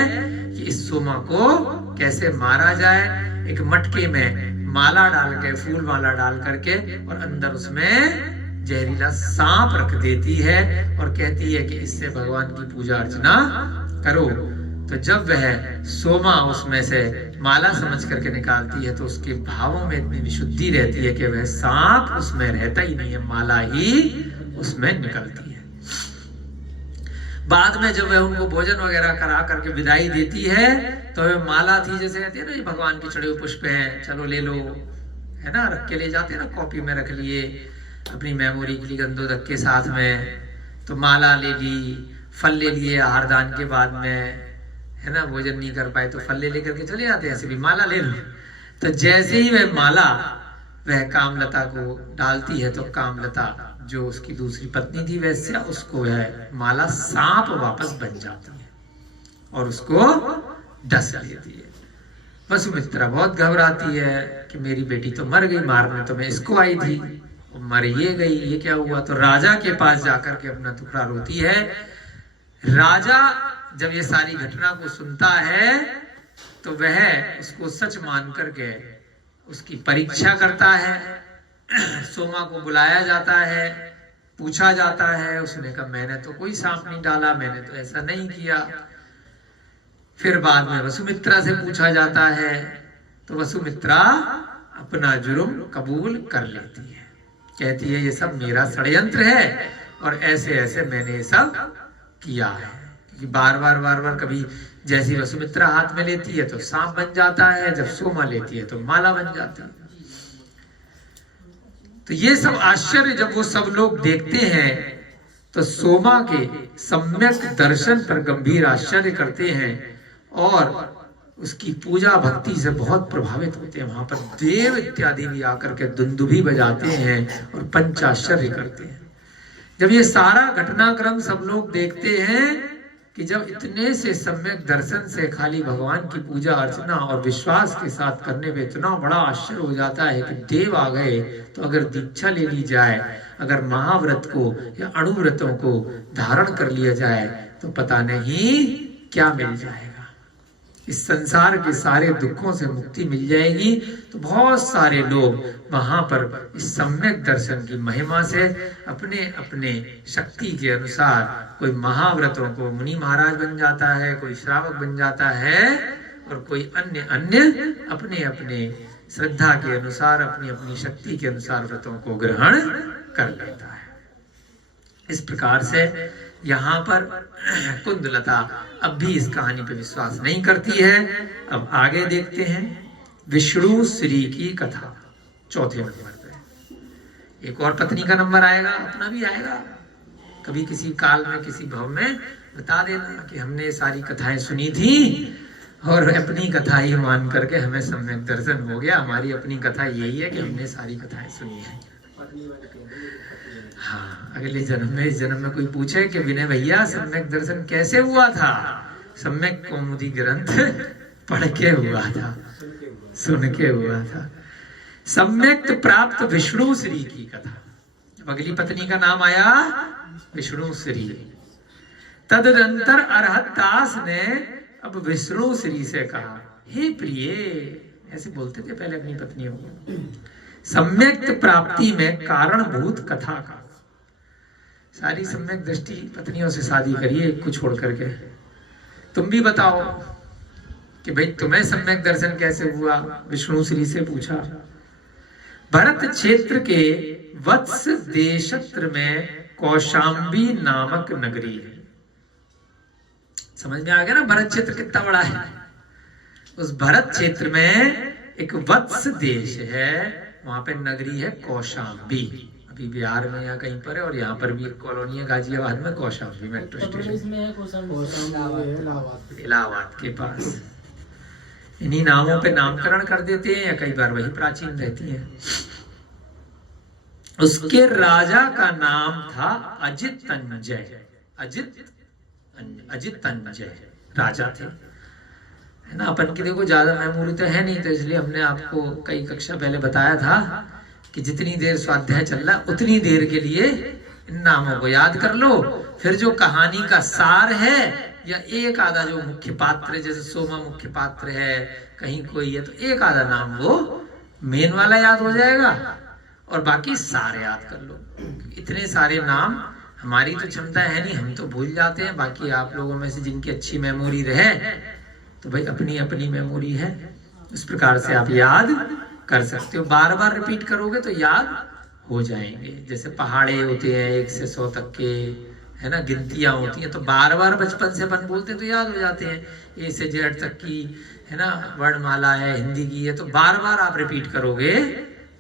कि इस सोमा को कैसे मारा जाए। एक मटके में माला डाल के, फूल माला डाल करके, और अंदर उसमें जहरीला सांप रख देती है और कहती है कि इससे भगवान की पूजा अर्चना करो। तो जब वह सोमा उसमें से माला समझ करके निकालती है तो उसके भावों में इतनी विशुद्धि रहती है कि वह सांप उसमें रहता ही नहीं है, माला ही उसमें निकलती है। बाद में जब वह उनको भोजन वगैरह करा करके विदाई देती है तो वह माला थी, जैसे कहते हैं ना भगवान के चढ़े हुए पुष्प हैं, चलो ले लो, है ना, रख के ले जाते हैं ना, कॉपी में रख लिए अपनी मेमोरी के लिए, गंदोदक के साथ में। तो माला ले ली, फल ले लिए आहार दान के बाद में, है ना, भोजन नहीं कर पाए तो फल ले लेकर के चले जाते हैं, ऐसे भी माला ले लो। तो जैसे ही वह माला वह कामलता को डालती है तो कामलता जो उसकी दूसरी पत्नी थी वैश्या, उसको वह माला सांप वापस बन जाती है और उसको डस लेती है। वसुमित्रा बहुत घबराती है कि मेरी बेटी तो मर गई, मारने तो मैं इसको आई थी, मर ये गई, ये क्या हुआ। तो राजा के पास जाकर के अपना टुकड़ा रोती है। राजा जब ये सारी घटना को सुनता है तो वह उसको सच मान करके उसकी परीक्षा करता है। सोमा को बुलाया जाता है, पूछा जाता है, उसने कहा मैंने तो कोई सांप नहीं डाला, मैंने तो ऐसा नहीं किया। फिर बाद में वसुमित्रा से पूछा जाता है तो वसुमित्रा अपना जुर्म कबूल कर लेती है, कहती है ये सब मेरा षड्यंत्र है और ऐसे ऐसे मैंने सब किया है। क्योंकि बार बार कभी जैसी वसुमित्रा हाथ में लेती है तो सांप बन जाता है, जब सोमा लेती है तो माला बन जाती है। तो ये सब आश्चर्य जब वो सब लोग देखते हैं तो सोमा के सम्यक दर्शन पर गंभीर आश्चर्य करते हैं और उसकी पूजा भक्ति से बहुत प्रभावित होते हैं। वहां पर देव इत्यादि भी आकर के दुंदुभी बजाते हैं और पंचाश्चर्य करते हैं। जब ये सारा घटनाक्रम सब लोग देखते हैं कि जब इतने से सम्यक दर्शन से खाली भगवान की पूजा अर्चना और विश्वास के साथ करने में इतना बड़ा आश्चर्य हो जाता है कि देव आ गए, तो अगर दीक्षा ले ली जाए, अगर महाव्रत को या अणुव्रतों को धारण कर लिया जाए तो पता नहीं क्या मिल जाएगा। इस संसार के सारे दुखों से मुक्ति मिल जाएगी। तो बहुत सारे लोग वहां पर इस सम्यक दर्शन की महिमा से अपने अपने शक्ति के अनुसार, कोई महाव्रतों को मुनि महाराज बन जाता है, कोई श्रावक बन जाता है और कोई अन्य अपने अपने श्रद्धा के अनुसार, अपनी अपनी शक्ति के अनुसार व्रतों को ग्रहण कर लेता है। इस प्रकार से यहाँ पर कुंदलता अब भी इस कहानी पे विश्वास नहीं करती है। अब आगे देखते हैं विष्णु श्री की कथा, चौथे नंबर पे। एक और पत्नी का नंबर आएगा, अपना भी आएगा, कभी किसी काल में किसी भव में बता देना कि हमने सारी कथाएं सुनी थी और अपनी कथा ही मान करके हमें सम्यक दर्शन हो गया। हमारी अपनी कथा यही है कि हमने सारी कथाएं सुनी है। हाँ, अगले जन्म में, इस जन्म में कोई पूछे कि विनय भैया सम्यक दर्शन कैसे हुआ था? सम्यक कौमुदी ग्रंथ पढ़ के हुआ था, सुन के हुआ था। सम्यक प्राप्त विष्णु श्री की कथा। अगली पत्नी का नाम आया विष्णु श्री। तदनंतर अरहत दास ने अब विष्णु श्री से कहा, हे प्रिय, ऐसे बोलते थे पहले अपनी पत्नियों को, सम्यक प्राप्ति में कारणभूत कथा का। सारी सम्यक दृष्टि पत्नियों से शादी करिए, एक को छोड़ करके। तुम भी बताओ कि भाई तुम्हें सम्यक दर्शन कैसे हुआ? विष्णु श्री से पूछा। भरत क्षेत्र के वत्स देशत्र में कौशाम्बी नामक नगरी है। समझ में आ गया ना भरत क्षेत्र कितना बड़ा है? उस भरत क्षेत्र में एक वत्स देश है, वहां पे नगरी है कौशाम्बी। अभी बिहार में या कहीं पर है, और यहाँ पर भी एक कॉलोनी है गाजियाबाद में, कौशाम्बी मेट्रो स्टेशन, इलाहाबाद के पास। इन्हीं नामों पे नामकरण कर देते हैं, या कई बार वही प्राचीन रहती है। उसके राजा का नाम था अजितंजय। अजितंजय राजा थे, है ना। अपन की देखो ज्यादा मेमोरी तो है नहीं, तो इसलिए हमने आपको कई कक्षा पहले बताया था कि जितनी देर स्वाध्याय चल रहा है उतनी देर के लिए इन नामों को याद कर लो। फिर जो कहानी का सार है, या एक आधा जो मुख्य पात्र है, जैसे सोमा मुख्य पात्र है, कहीं कोई है, तो एक आधा नाम वो मेन वाला याद हो जाएगा, और बाकी सारे याद कर लो। इतने सारे नाम हमारी तो क्षमता है नहीं, हम तो भूल जाते हैं। बाकी आप लोगों में से जिनकी अच्छी मेमोरी रहे, तो भाई अपनी अपनी मेमोरी है, उस प्रकार से आप याद कर सकते हो। बार बार रिपीट करोगे तो याद हो जाएंगे। जैसे पहाड़े होते हैं 1 से 100 तक के, है ना, गिनतियां होती हैं, तो बार बार बचपन से अपन बोलते हैं तो याद हो जाते हैं। A से Z तक की, है ना, वर्णमाला है, हिंदी की है, तो बार बार आप रिपीट करोगे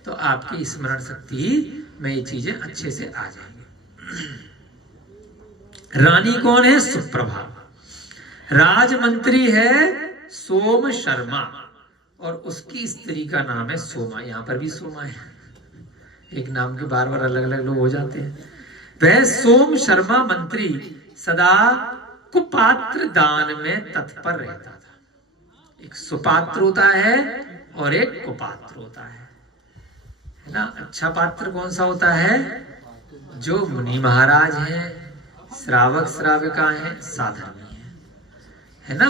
तो आपकी स्मरण शक्ति में ये चीजें अच्छे से आ जाएंगी। रानी कौन है? सुप्रभा। राजमंत्री है सोम शर्मा, और उसकी स्त्री का नाम है सोमा। यहाँ पर भी सोमा है, एक नाम के बार बार अलग अलग लोग हो जाते हैं। वह सोम शर्मा मंत्री सदा कुपात्र दान में तत्पर रहता था। एक सुपात्र होता है और एक कुपात्र होता है ना। अच्छा पात्र कौन सा होता है? जो मुनि महाराज हैं, श्रावक श्राविका हैं, साधर्मी है ना।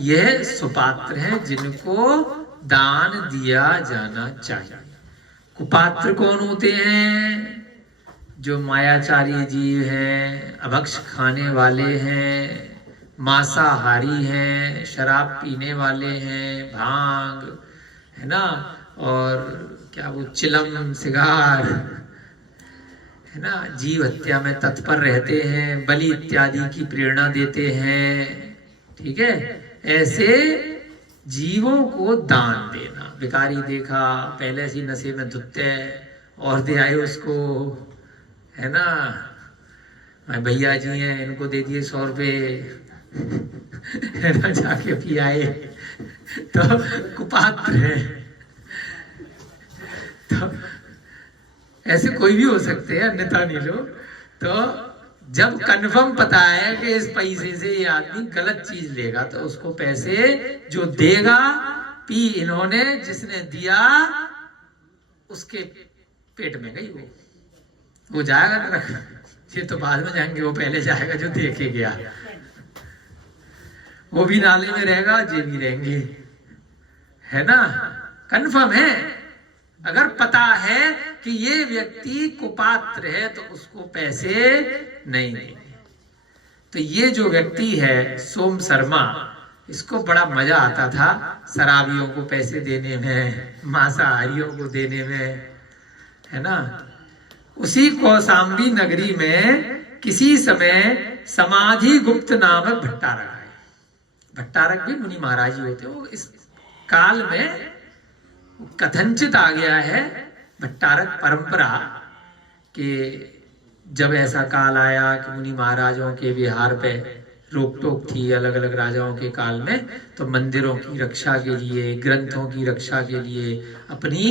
यह सुपात्र है जिनको दान दिया जाना चाहिए। कुपात्र कौन होते हैं? जो मायाचारी जीव हैं, अभक्ष खाने वाले हैं, मांसाहारी हैं, शराब पीने वाले हैं, भांग, है ना, और क्या वो चिलम सिगार, है ना, जीव हत्या में तत्पर रहते हैं, बलि इत्यादि की प्रेरणा देते हैं। ठीक है, ऐसे जीवों को दान देना। भिखारी देखा, पहले से नशे में धुत्ते, और दे आए उसको, है ना, भैया जी हैं, इनको दे दिए 100 रुपए, है ना, जाके पी आए, तो कुपात्र है। तो ऐसे कोई भी हो सकते हैं, अन्यथा नहीं लो। तो जब कन्फर्म पता है कि इस पैसे से ये आदमी गलत चीज लेगा, तो उसको पैसे जो देगा, पी इन्होंने, जिसने दिया उसके पेट में गई, वो जाएगा ना, ये तो बाद में जाएंगे, वो पहले जाएगा जो दे के गया। वो भी नाले में रहेगा, ये भी रहेंगे, है ना। कन्फर्म है। अगर पता है कि ये व्यक्ति कुपात्र है, तो उसको पैसे नहीं देंगे। तो ये जो व्यक्ति है सोम शर्मा, इसको बड़ा मजा आता था शराबियों को पैसे देने में, मांसाहारियों को देने में, है ना। उसी कौशाम्बी नगरी में किसी समय समाधि गुप्त नामक भट्टारक है। भट्टारक भी मुनि महाराज ही होते। वो इस काल में कथनचित आ गया है भट्टारक परंपरा कि जब ऐसा काल आया कि मुनि महाराजों के विहार पे रोक टोक थी अलग अलग राजाओं के काल में, तो मंदिरों की रक्षा के लिए, ग्रंथों की रक्षा के लिए, अपनी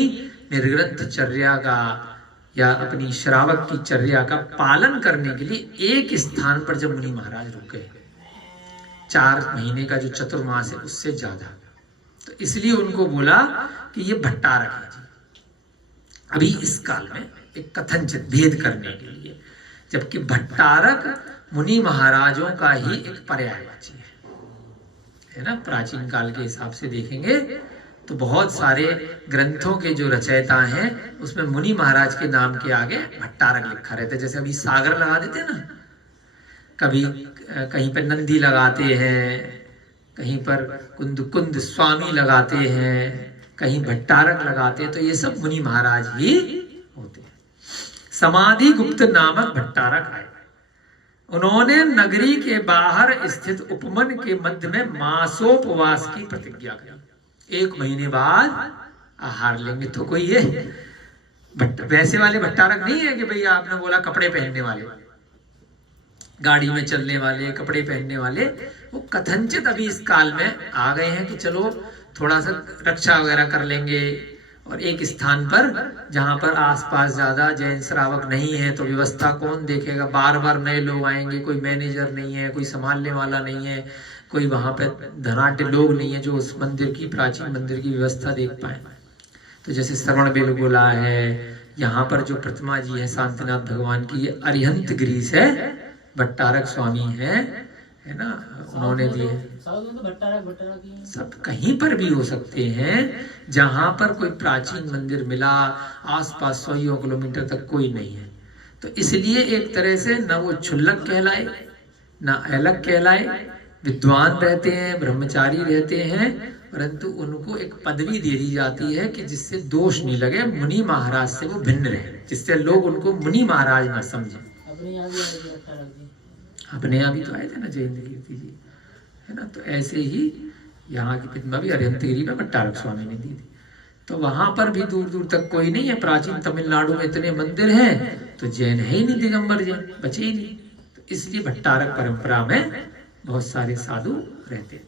निर्ग्रंथ चर्या का या अपनी श्रावक की चर्या का पालन करने के लिए एक स्थान पर जब मुनि महाराज रुके, 4 महीने का जो चतुर्मास है उससे ज्यादा, तो इसलिए उनको बोला कि ये भट्टारक है जी। अभी इस काल में एक कथनचित भेद करने के लिए, जबकि भट्टारक मुनि महाराजों का ही एक पर्यायवाची है ना। प्राचीन काल के हिसाब से देखेंगे तो बहुत सारे ग्रंथों के जो रचयिता हैं उसमें मुनि महाराज के नाम के आगे भट्टारक लिखा रहता है। जैसे अभी सागर लगा देते हैं ना, कभी कहीं पर नंदी लगाते हैं, कहीं पर कुंद स्वामी लगाते हैं, कहीं भट्टारक लगाते हैं, तो ये सब मुनि महाराज ही होते हैं। समाधि गुप्त नामक भट्टारक आए। उन्होंने नगरी के बाहर स्थित उपवन के मध्य में मासोपवास की प्रतिज्ञा करी। 1 महीने बाद आहार लेंगे। तो कोई ये वैसे वाले भट्टारक नहीं है कि भैया आपने बोला कपड़े पहनने वाले, गाड़ी में चलने वाले, कपड़े पहनने वाले। वो कथनचित अभी इस काल में आ गए हैं कि चलो थोड़ा सा रक्षा वगैरह कर लेंगे, और एक स्थान पर जहां पर आसपास ज्यादा जैन श्रावक नहीं है तो व्यवस्था कौन देखेगा, बार बार नए लोग आएंगे, कोई मैनेजर नहीं है, कोई संभालने वाला नहीं है, कोई वहां पे धनाढ्य लोग नहीं है जो उस मंदिर की, प्राचीन मंदिर की व्यवस्था देख पाए। तो जैसे श्रवण बेलगोला है, यहाँ पर जो प्रतिमा जी है शांतिनाथ भगवान की, ये अरिहंत गिरी से भट्टारक स्वामी है ना, उन्होंने दिए। सब कहीं पर भी हो सकते हैं जहां पर कोई प्राचीन मंदिर मिला, आसपास 100 किलोमीटर तक कोई नहीं है, तो इसलिए एक तरह से न वो क्षुल्लक कहलाए न अलग कहलाए, विद्वान रहते हैं, ब्रह्मचारी रहते हैं, परंतु उनको एक पदवी दे दी जाती है कि जिससे दोष नहीं लगे, मुनि महाराज से वो भिन्न रहे, जिससे लोग उनको मुनि महाराज न समझे। अपने यहाँ भी तो आए थे ना जयेंद्र कीर्ति जी, है ना। तो ऐसे ही यहाँ की प्रतिमा भी अरिहंत गिरी में भट्टारक स्वामी ने दी थी। तो वहां पर भी दूर दूर तक कोई नहीं है। प्राचीन तमिलनाडु में इतने मंदिर हैं तो जैन है ही नहीं, दिगंबर जैन बचे ही नहीं। तो इसलिए भट्टारक परंपरा में बहुत सारे साधु रहते हैं।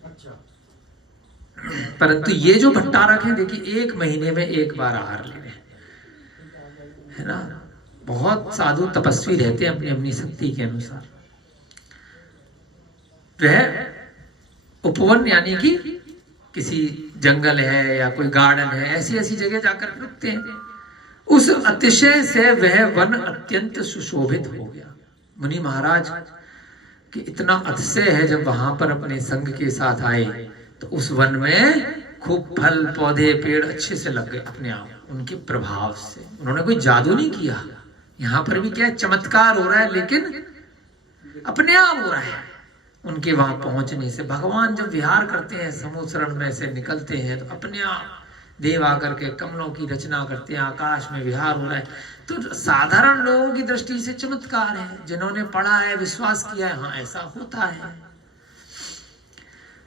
परंतु ये जो भट्टारक है, देखिए 1 महीने में 1 बार आहार ले रहे हैं, है ना। बहुत साधु तपस्वी रहते हैं अपनी अपनी शक्ति के अनुसार। वह उपवन यानी कि किसी जंगल है या कोई गार्डन है, ऐसी ऐसी जगह जाकर रुकते हैं। उस अतिशय से वह वन अत्यंत सुशोभित हो गया। मुनि महाराज कि इतना अतिशय है, जब वहां पर अपने संघ के साथ आए तो उस वन में खूब फल पौधे पेड़ अच्छे से लग गए अपने आप, उनके प्रभाव से। उन्होंने कोई जादू नहीं किया। यहाँ पर भी क्या चमत्कार हो रहा है, लेकिन अपने आप हो रहा है। उनके वहां पहुंचने से भगवान जब विहार करते हैं, समुद्रण में से निकलते हैं, तो अपने आप देव आकर के कमलों की रचना करते हैं, आकाश में विहार हो रहा है। तो साधारण लोगों की दृष्टि से चमत्कार है, जिन्होंने पढ़ा है, विश्वास किया है, हाँ ऐसा होता है।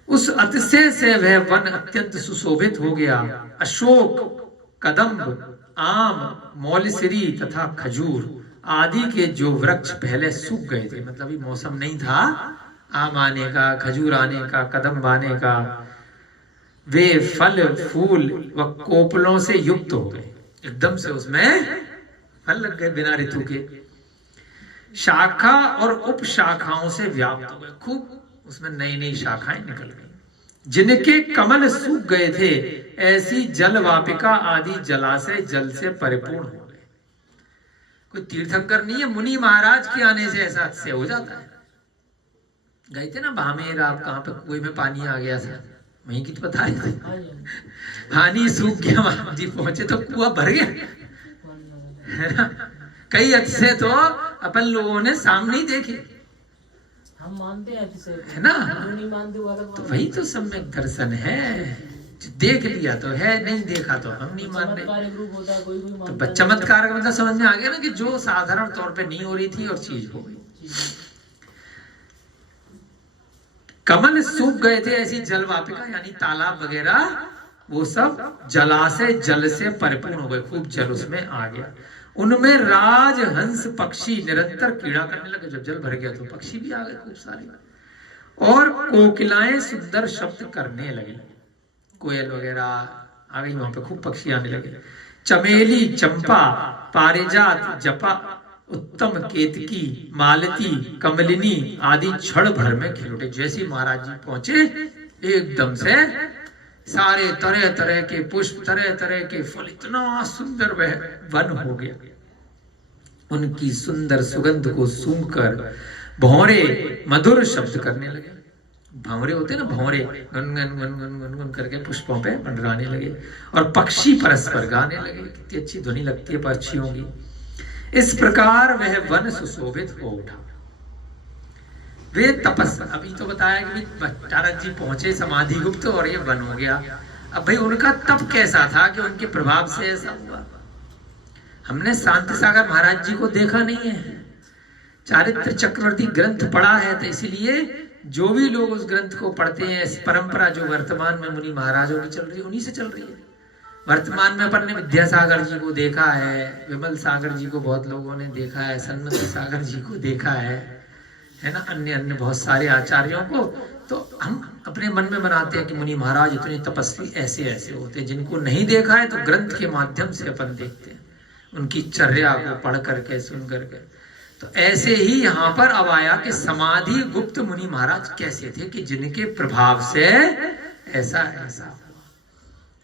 उस अतिशय से वह वन अत्यंत सुशोभित हो गया। अशोक, कदम्ब, आम, मौलसिरी तथा खजूर आदि के जो वृक्ष पहले सूख गए थे, मतलब ये मौसम नहीं था आम आने का, खजूर आने का, कदम्ब आने का, वे फल फूल व कोपलों से युक्त हो गए। एकदम से उसमें फल लग गए बिना ऋतु के। शाखा और उप शाखाओं से व्याप्त हो गए, खूब उसमें नई नई शाखाएं निकल गई। जिनके कमल सूख गए थे, ऐसी जल वापिका आदि जलाशय जल से परिपूर्ण हो गए। कोई तीर्थंकर नहीं है, मुनि महाराज के आने से ऐसा से हो जाता है। गए थे ना भामेर, आप कहाँ पे कुएं में पानी आ गया था, वहीं की तो बता रहे थे। पानी सूख गया, वहां जी पहुंचे तो कुआं भर गया, है ना। कई अच्छे तो अपन लोगों ने सामने ही देखे, हम मानते हैं है ना। नहीं मानते तो वही तो सम्यक दर्शन है, देख लिया तो है, नहीं देखा तो हम नहीं मान रहे। तो चमत्कार का मतलब समझ में आ गया ना, कि जो साधारण तौर पे नहीं हो रही थी और चीज हो गई। कमल सूख गए थे, ऐसी जल वापिका यानी तालाब वगैरह, वो सब जलाशय जल से परिपूर्ण हो गए, खूब जल उसमें आ गया। उनमें राज हंस पक्षी निरंतर कीड़ा करने लगे। जब जल भर गया तो पक्षी भी आ गए खूब सारे, और कोकिलाएं सुंदर शब्द करने लगे। कोयल वगैरह आ गई, वहां पे खूब पक्षी आने लगे। चमेली, चंपा, पारिजात, जपा, उत्तम केतकी, मालती, कमलिनी आदि क्षण भर में खिल उठे। जैसे महाराज जी पहुंचे, एकदम से सारे तरह तरह के पुष्प, तरह तरह के फल, इतना सुंदर वह वन हो गया। उनकी सुंदर सुगंध को सूंघकर भौरे मधुर शब्द करने लगे। भंवरे होते ना, भौरे gun gun gun gun gun gun करके पुष्पों पे मंडराने लगे। और पक्षी परस्पर गाने लगे, कितनी अच्छी ध्वनि लगती है पक्षियों की। इस प्रकार वह वन सुशोभित हो उठा। वे तपस्या, अभी तो बताया कि भट्टारक जी पहुंचे समाधि गुप्त और ये वन हो गया। अब भाई उनका तप कैसा था कि उनके प्रभाव से ऐसा हुआ। हमने शांति सागर महाराज जी को देखा नहीं है, चारित्र चक्रवर्ती ग्रंथ पढ़ा है, तो इसलिए जो भी लोग उस ग्रंथ को पढ़ते हैं, इस परंपरा जो वर्तमान में मुनि महाराजों की चल रही है, उन्हीं से चल रही है। वर्तमान में अपन ने विद्यासागर जी को देखा है, विमल सागर जी को बहुत लोगों ने देखा है, सन्मति सागर जी को देखा है ना, अन्य अन्य बहुत सारे आचार्यों को। तो हम अपने मन में बनाते हैं कि मुनि महाराज इतने तपस्वी ऐसे ऐसे होते हैं। जिनको नहीं देखा है तो ग्रंथ के माध्यम से अपन देखते हैं, उनकी चर्या को पढ़ करके सुन करके। तो ऐसे ही यहाँ पर अब आया कि समाधि गुप्त मुनि महाराज कैसे थे कि जिनके प्रभाव से ऐसा ऐसा हुआ।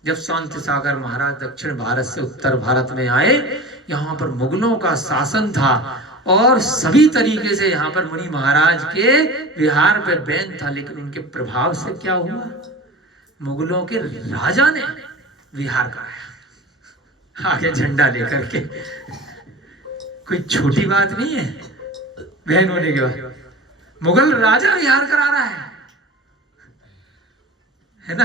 जब शांति सागर महाराज दक्षिण भारत से उत्तर भारत में आए, यहाँ पर मुगलों का शासन था और सभी तरीके से यहाँ पर मुनि महाराज के विहार पे बैन था। लेकिन उनके प्रभाव से क्या हुआ, मुगलों के राजा ने विहार कराया आगे झंडा लेकर के। कोई छोटी बात नहीं है बहन होने के बाद। मुगल राजा विहार करा रहा है ना,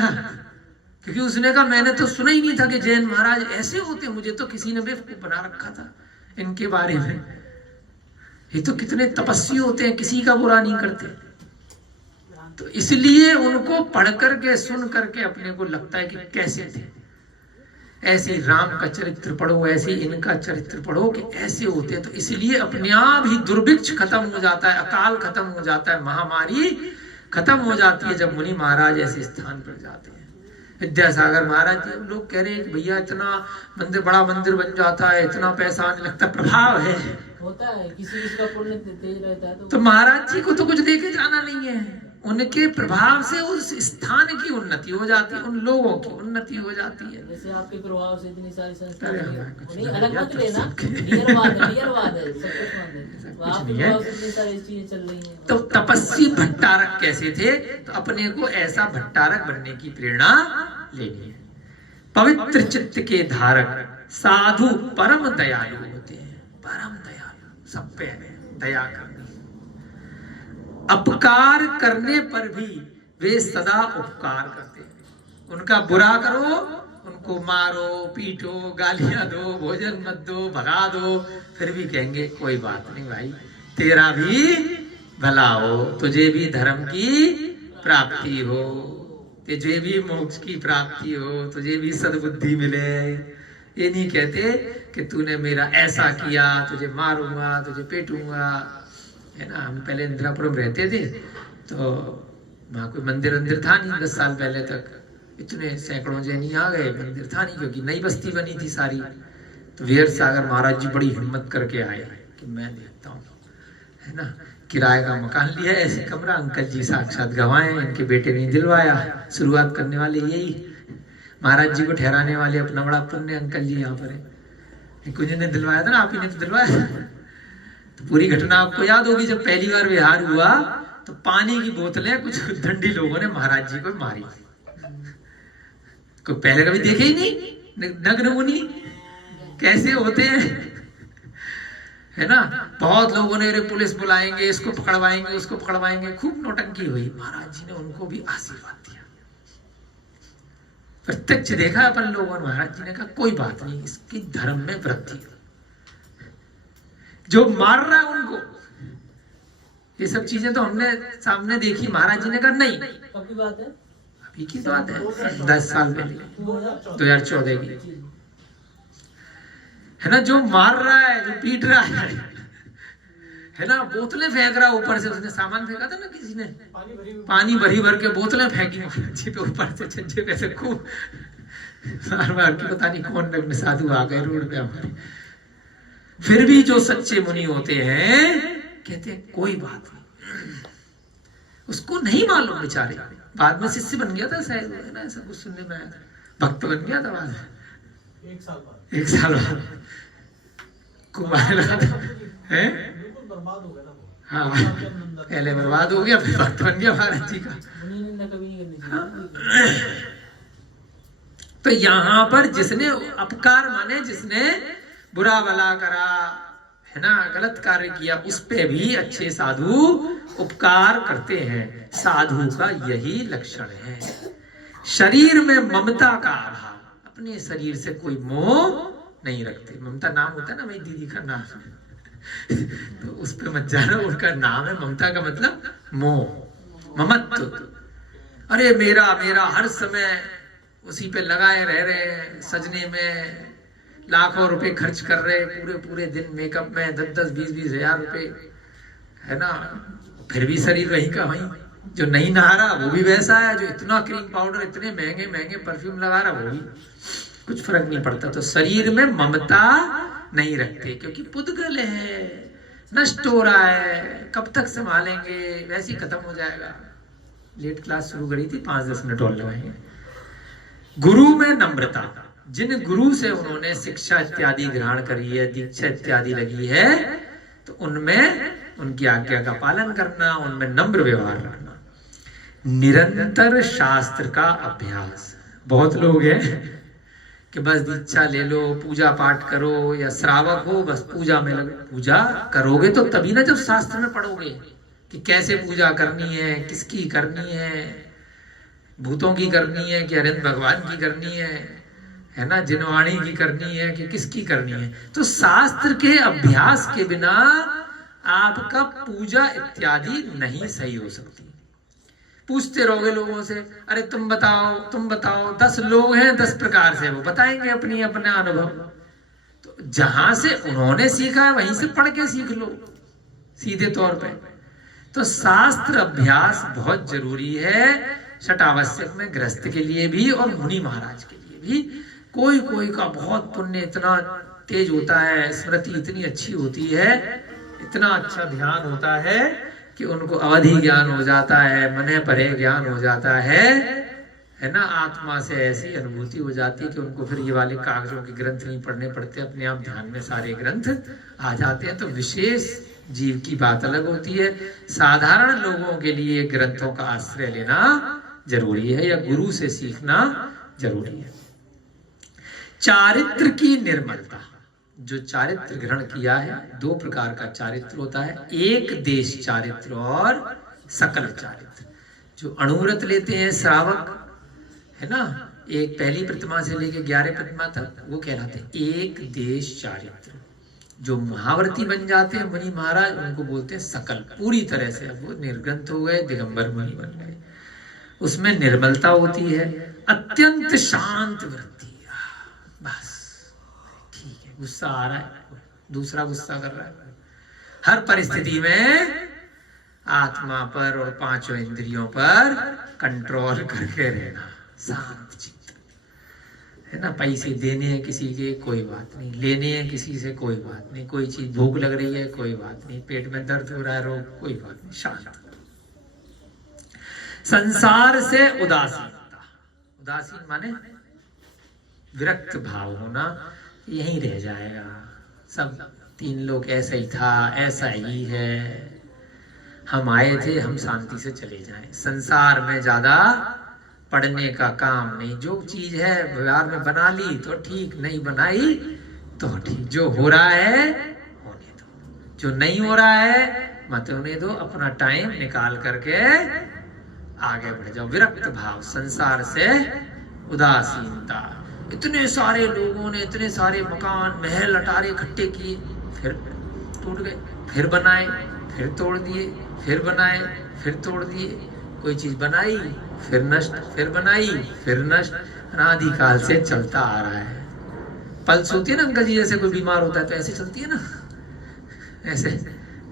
क्योंकि उसने कहा मैंने तो सुना ही नहीं था कि जैन महाराज ऐसे होते, मुझे तो किसी ने बेवकूफ बना रखा था इनके बारे में। ये तो कितने तपस्वी होते हैं, किसी का बुरा नहीं करते। तो इसलिए उनको पढ़ करके सुन करके अपने को लगता है कि कैसे थे। ऐसे राम का चरित्र पढ़ो, ऐसे इनका चरित्र पढ़ो कि ऐसे होते हैं। तो इसलिए अपने आप ही दुर्भिक्ष खत्म हो जाता है, अकाल खत्म हो जाता है, महामारी खत्म हो जाती है जब मुनि महाराज ऐसे स्थान पर जाते हैं। विद्यासागर महाराज जी, लोग कह रहे हैं कि भैया इतना मंदिर, बड़ा मंदिर बन जाता है, इतना पैसा आने लगता है, प्रभाव है, होता है, किसी का पुण्य तेज रहता है। तो महाराज जी को तो कुछ देखे जाना नहीं है। उनके प्रभाव से उस स्थान की उन्नति हो जाती है, उन लोगों की उन्नति हो जाती है। जैसे आपके प्रभाव से इतनी सारी संस्थाएं, नहीं अलग मत लेना, नियरवाद है, सब कुछ मान लेना, आपके प्रभाव से इतनी सारी चीजें चल रही हैं। तो तपस्वी भट्टारक कैसे थे, तो अपने को ऐसा भट्टारक बनने की प्रेरणा लेनी है। पवित्र चित्त के धारक साधु परम दयालु होते हैं, परम दयालु, सब पे दया करनी। अपकार करने पर भी वे सदा उपकार करते हैं। उनका बुरा करो, उनको मारो, पीटो, गालियां दो, भोजन मत दो, भगा दो, फिर भी कहेंगे कोई बात नहीं भाई, तेरा भी भला हो, तुझे भी धर्म की प्राप्ति हो, तुझे भी मोक्ष की प्राप्ति हो, तुझे भी सद्बुद्धि मिले। ये नहीं कहते कि तूने मेरा ऐसा किया, तुझे मारूंगा, तुझे पेटूंगा, है ना। हम पहले इंदिरापुरम रहते थे, तो वहाँ कोई मंदिर था नहीं, 10 साल पहले तक इतने सैकड़ों जैनी आ गए, मंदिर था नहीं, क्योंकि नई बस्ती बनी थी सारी। तो वीर सागर महाराज जी बड़ी हिम्मत करके आए कि मैं देखता हूँ, है ना, किराए का मकान लिया, ऐसे कमरा, अंकल जी साक्षात गवाए, इनके बेटे ने दिलवाया। शुरुआत करने वाले यही महाराज जी को ठहराने वाले, अपना बड़ा पुण्य अंकल जी यहाँ पर है। कुछ ने दिलवाया था ना, आप ही ने तो दिलवाया। तो पूरी घटना आपको याद होगी, जब पहली बार विहार हुआ तो पानी की बोतलें कुछ दंडी लोगों ने महाराज जी को मारी। कोई पहले कभी देखे ही नहीं नग्न मुनि कैसे होते हैं, है ना। बहुत लोगों ने पुलिस बुलाएंगे, इसको पकड़वाएंगे, उसको पकड़वाएंगे, खूब नौटंकी हुई। महाराज जी ने उनको भी आशीर्वाद दिया, प्रत्यक्ष देखा अपन लोगों ने। महाराज जी ने कहा कोई बात नहीं, इसकी धर्म में वृद्धि। जो मार रहा है उनको, ये सब चीजें तो हमने सामने देखी। महाराज जी ने कहा नहीं, कब की बात है, अभी की बात है, 10 साल पहले, 2014 की, है ना। जो मार रहा है, जो पीट रहा है ना, बोतलें फेंक रहा है ऊपर से। उसने सामान फेंका था ना, किसी ने पानी भरी भर के बोतलें फेंकी महाराज जी पे ऊपर से, छज्जे पे से खूब मार की। पता नहीं कौन नग्न साधु आ गए रोड पे हमारे। फिर भी जो सच्चे मुनि होते हैं कहते हैं कोई बात नहीं, उसको नहीं मालूम बेचारे, बाद में शिष्य बन गया था शायद, है ना, ऐसा कुछ सुनने में आया था, भक्त बन गया था बाद में, 1 साल बाद कुमार है। हाँ, पहले बर्बाद हो गया फिर भक्त बन गया महाराज जी का। निंदा कभी नहीं करनी चाहिए। तो यहाँ पर जिसने अपकार माने जिसने बुरा भला करा है ना, गलत कार्य किया, उस पे भी अच्छे साधु उपकार करते हैं। साधु का यही लक्षण है। शरीर में ममता का अभाव, अपने शरीर से कोई मोह नहीं रखते। ममता नाम होता है ना, मेरी दीदी का नाम तो उस पे मत जाना, उनका नाम है ममता का मतलब मोह, ममत्व। अरे मेरा मेरा हर समय उसी पे लगाए रह रहे हैं, सजने में लाखों रुपए खर्च कर रहे, पूरे पूरे दिन मेकअप में 10-10, 20-20 हजार रुपए है ना, फिर भी शरीर वही का वही। जो नहीं नहा रहा वो भी वैसा है, जो इतना क्रीम पाउडर इतने महंगे महंगे परफ्यूम लगा रहा वो भी कुछ फर्क नहीं पड़ता। तो शरीर में ममता नहीं रखते, क्योंकि पुद्गल है, नष्ट हो रहा है, कब तक संभालेंगे, वैसे ही खत्म हो जाएगा। लेट क्लास शुरू करी थी, 5-10 मिनट और लगाएंगे। गुरु में नम्रता, जिन गुरु से उन्होंने शिक्षा इत्यादि ग्रहण करी है, दीक्षा इत्यादि लगी है, तो उनमें उनकी आज्ञा का पालन करना, उनमें नम्र व्यवहार रखना। निरंतर शास्त्र का अभ्यास। बहुत लोग हैं कि बस दीक्षा ले लो, पूजा पाठ करो, या श्रावक हो बस पूजा में लगे। पूजा करोगे तो तभी ना जब शास्त्र में पढ़ोगे कि कैसे पूजा करनी है, किसकी करनी है, भूतों की करनी है कि अरिहंत भगवान की करनी है ना, जिनवाणी की करनी है कि किसकी करनी है। तो शास्त्र के अभ्यास के बिना आपका पूजा इत्यादि नहीं सही हो सकती। पूछते रहोगे लोगों से, अरे तुम बताओ तुम बताओ, 10 लोग हैं 10 प्रकार से वो बताएंगे अपनी अपने अनुभव। तो जहां से उन्होंने सीखा है वहीं से पढ़ के सीख लो सीधे तौर पे। तो शास्त्र अभ्यास बहुत जरूरी है, शतावश्यक में गृहस्थ के लिए भी और मुनि महाराज के लिए भी। कोई कोई का बहुत पुण्य इतना तेज होता है, स्मृति इतनी अच्छी होती है, इतना अच्छा ध्यान होता है कि उनको अवधि ज्ञान हो जाता है, मने परे ज्ञान हो जाता है ना, आत्मा से ऐसी अनुभूति हो जाती है कि उनको फिर ये वाले कागजों के ग्रंथ नहीं पढ़ने पड़ते, अपने आप ध्यान में सारे ग्रंथ आ जाते हैं। तो विशेष जीव की बात अलग होती है। साधारण लोगों के लिए ग्रंथों का आश्रय लेना जरूरी है या गुरु से सीखना जरूरी है। चारित्र की निर्मलता, जो चारित्र ग्रहण किया है, 2 प्रकार का चारित्र होता है, एक देश चारित्र और सकल चारित्र। जो अणुव्रत लेते हैं श्रावक है ना, एक पहली प्रतिमा से लेके 11 प्रतिमा तक, वो कहलाते हैं एक देश चारित्र। जो महाव्रती बन जाते हैं मुनि महाराज, उनको बोलते हैं सकल, पूरी तरह से। अब वो निर्ग्रंथ हो गए, दिगंबर मुनि बन गए। उसमें निर्मलता होती है, अत्यंत शांत वृत्ति। बस ठीक है, गुस्सा आ रहा है, दूसरा गुस्सा कर रहा है, हर परिस्थिति में आत्मा पर और 5 इंद्रियों पर कंट्रोल करके रहना, शांत चित्त है ना। पैसे देने हैं किसी के, कोई बात नहीं, लेने हैं किसी से, कोई बात नहीं, कोई चीज भूख लग रही है, कोई बात नहीं, पेट में दर्द हो रहा है, रोग, कोई बात नहीं, शांत। संसार से उदासीनता, उदासीन माने विरक्त भाव होना, यहीं रह जाएगा, सब 3 लोग ऐसा ही था, ऐसा ही है, हम आए थे, हम शांति से चले जाएं। संसार में ज्यादा पढ़ने का काम नहीं, जो चीज है व्यवहार में बना ली तो ठीक, नहीं बनाई तो ठीक, जो हो रहा है होने दो, जो नहीं हो रहा है मत होने दो, अपना टाइम निकाल करके आगे बढ़ जाओ। विरक्त भाव, संसार से उदासीनता। इतने सारे लोगों ने इतने सारे मकान महल अटारे इकट्ठे किए, फिर टूट गए, फिर बनाए, फिर तोड़ दिए, फिर बनाए, फिर तोड़ दिए। कोई चीज बनाई फिर नष्ट, फिर बनाई फिर नष्ट, अनादिकाल से चलता आ रहा है। पल्स होती है ना अंकल जी, जैसे कोई बीमार होता है तो ऐसे चलती है ना, ऐसे